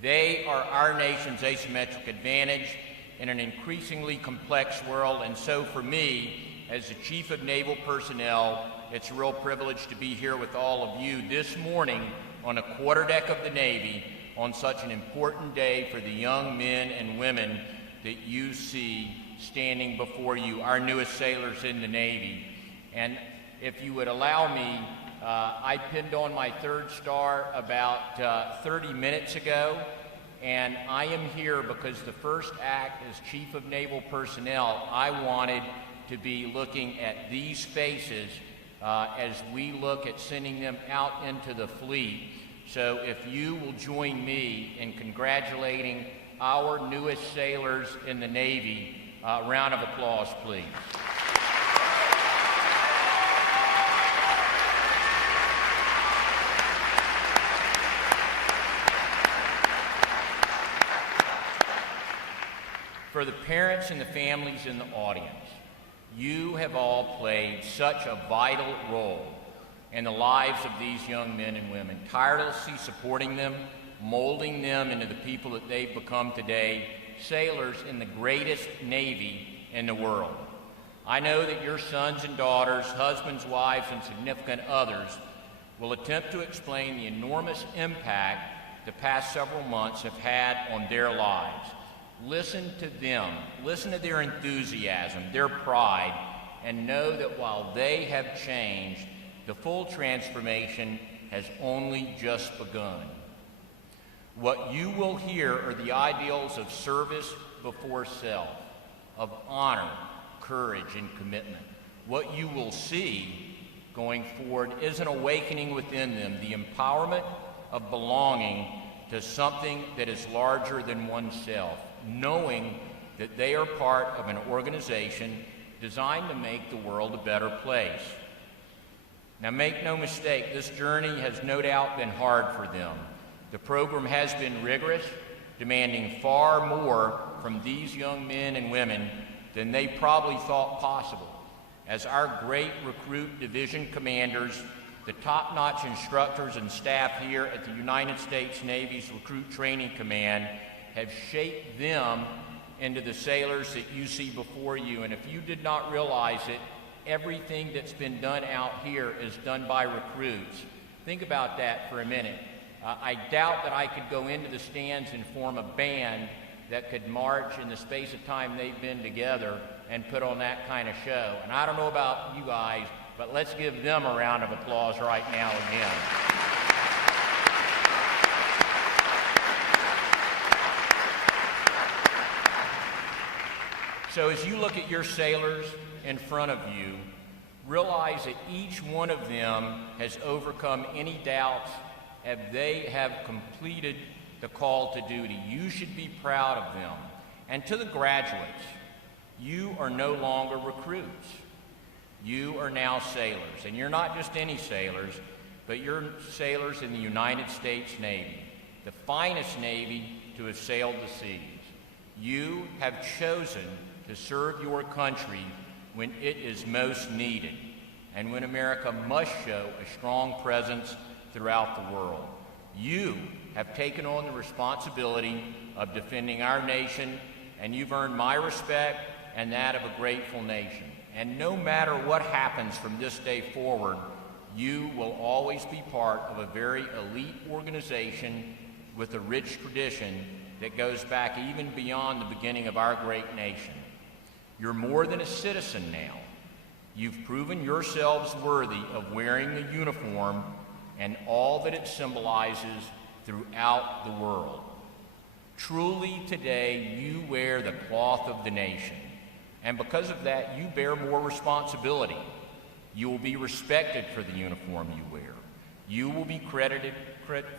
They are our nation's asymmetric advantage in an increasingly complex world, and so for me, as the Chief of Naval Personnel, it's a real privilege to be here with all of you this morning on the quarterdeck of the Navy on such an important day for the young men and women that you see standing before you, our newest sailors in the Navy. And if you would allow me, I pinned on my 3rd star about 30 minutes ago, and I am here because the first act as Chief of Naval Personnel, I wanted to be looking at these faces as we look at sending them out into the fleet. So if you will join me in congratulating our newest sailors in the Navy, a round of applause, please. For the parents and the families in the audience, you have all played such a vital role in the lives of these young men and women, tirelessly supporting them, molding them into the people that they've become today, sailors in the greatest Navy in the world. I know that your sons and daughters, husbands, wives, and significant others will attempt to explain the enormous impact the past several months have had on their lives. Listen to them, listen to their enthusiasm, their pride, and know that while they have changed, the full transformation has only just begun. What you will hear are the ideals of service before self, of honor, courage, and commitment. What you will see going forward is an awakening within them, the empowerment of belonging to something that is larger than oneself, knowing that they are part of an organization designed to make the world a better place. Now, make no mistake, this journey has no doubt been hard for them. The program has been rigorous, demanding far more from these young men and women than they probably thought possible. As our great recruit division commanders, the top-notch instructors and staff here at the United States Navy's Recruit Training Command have shaped them into the sailors that you see before you. And if you did not realize it, everything that's been done out here is done by recruits. Think about that for a minute. I doubt that I could go into the stands and form a band that could march in the space of time they've been together and put on that kind of show. And I don't know about you guys, but let's give them a round of applause right now again. So as you look at your sailors in front of you, realize that each one of them has overcome any doubts as they have completed the call to duty. You should be proud of them. And to the graduates, you are no longer recruits. You are now sailors. And you're not just any sailors, but you're sailors in the United States Navy, the finest Navy to have sailed the seas. You have chosen to serve your country when it is most needed, and when America must show a strong presence throughout the world. You have taken on the responsibility of defending our nation, and you've earned my respect and that of a grateful nation. And no matter what happens from this day forward, you will always be part of a very elite organization with a rich tradition that goes back even beyond the beginning of our great nation. You're more than a citizen now. You've proven yourselves worthy of wearing the uniform and all that it symbolizes throughout the world. Truly today, you wear the cloth of the nation. And because of that, you bear more responsibility. You will be respected for the uniform you wear. You will be credited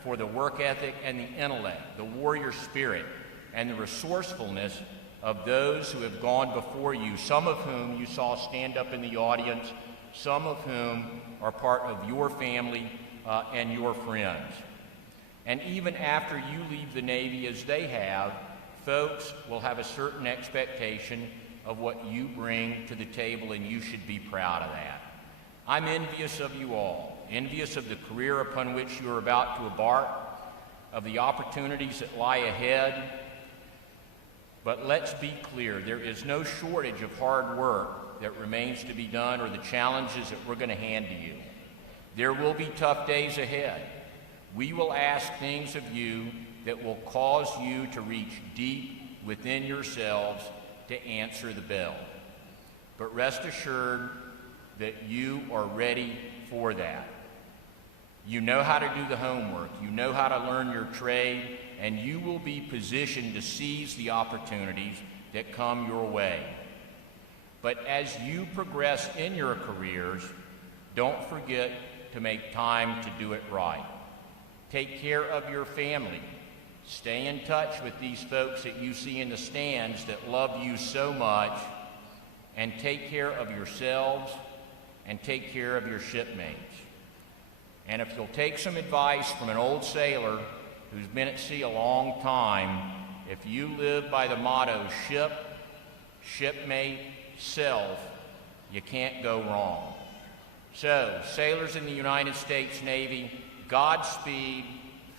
for the work ethic and the intellect, the warrior spirit, and the resourcefulness of those who have gone before you, some of whom you saw stand up in the audience, some of whom are part of your family and your friends. And even after you leave the Navy, as they have, folks will have a certain expectation of what you bring to the table, and you should be proud of that. I'm envious of you all, envious of the career upon which you are about to embark, of the opportunities that lie ahead. But let's be clear, there is no shortage of hard work that remains to be done or the challenges that we're going to hand to you. There will be tough days ahead. We will ask things of you that will cause you to reach deep within yourselves to answer the bell. But rest assured that you are ready for that. You know how to do the homework, you know how to learn your trade, and you will be positioned to seize the opportunities that come your way. But as you progress in your careers, don't forget to make time to do it right. Take care of your family. Stay in touch with these folks that you see in the stands that love you so much, and take care of yourselves and take care of your shipmates. And if you'll take some advice from an old sailor who's been at sea a long time, if you live by the motto ship, shipmate, self, you can't go wrong. So, sailors in the United States Navy, Godspeed,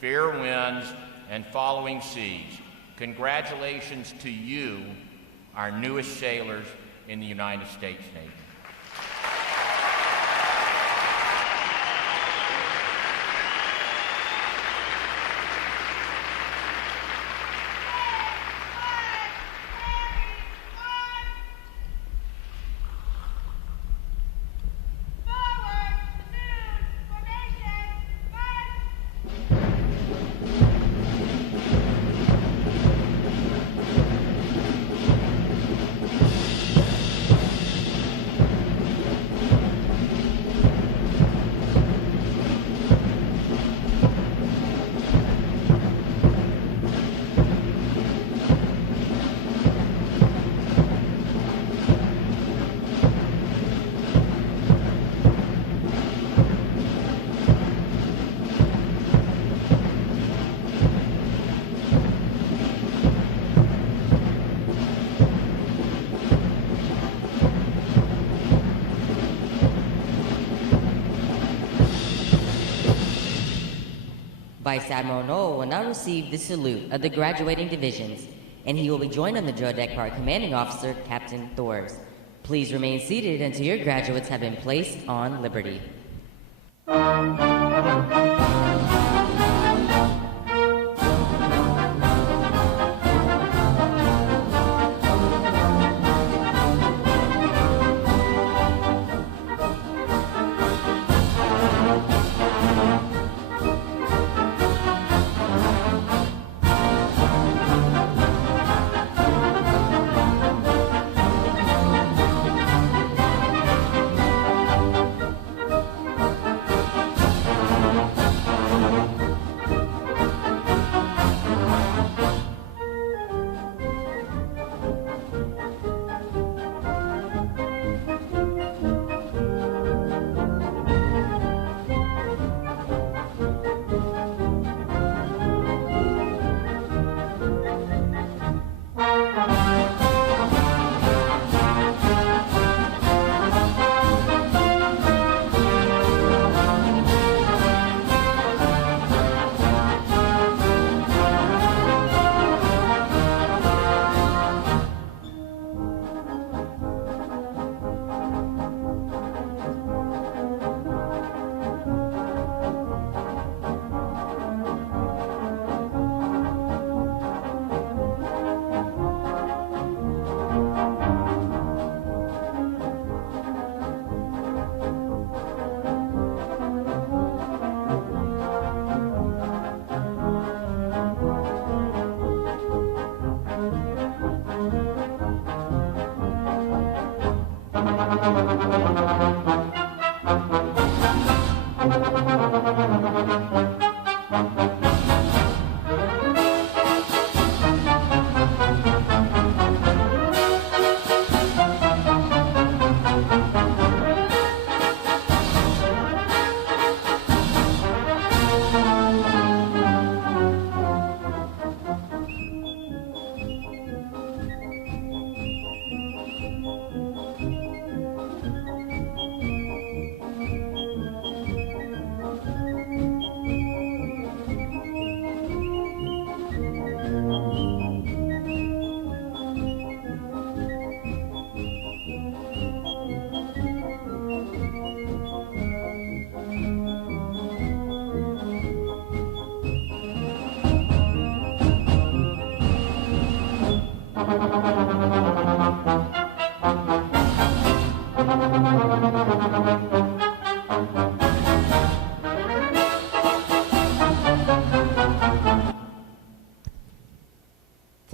fair winds, and following seas. Congratulations to you, our newest sailors in the United States Navy. Vice Admiral Noel will now receive the salute of the graduating divisions, and he will be joined on the drill deck by our commanding officer, Captain Thors. Please remain seated until your graduates have been placed on liberty.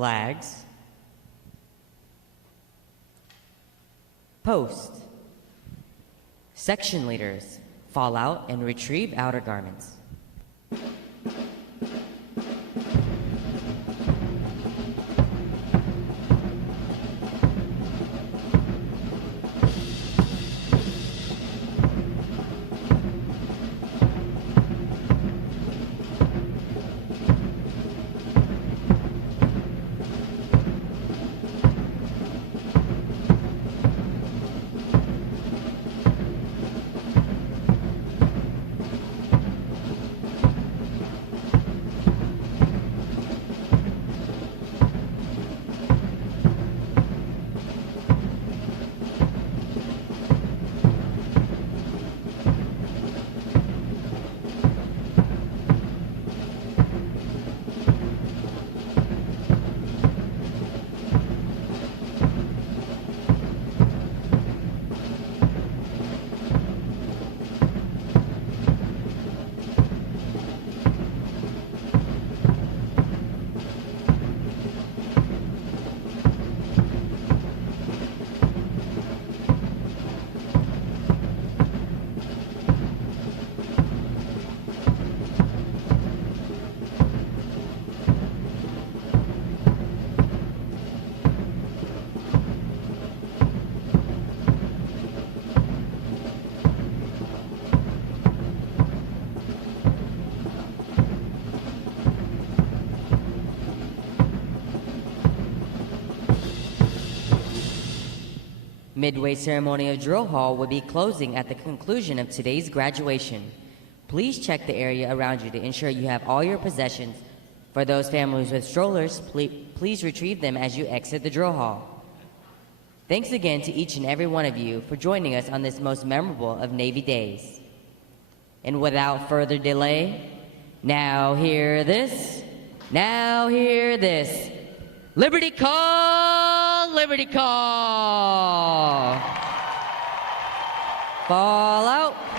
Flags. Post. Section leaders, fall out and retrieve outer garments. Midway ceremony of drill hall will be closing at the conclusion of today's graduation. Please check the area around you to ensure you have all your possessions. For those families with strollers, please retrieve them as you exit the drill hall. Thanks again to each and every one of you for joining us on this most memorable of Navy Days. And without further delay, now hear this, now hear this. Liberty call, liberty call. Fall out.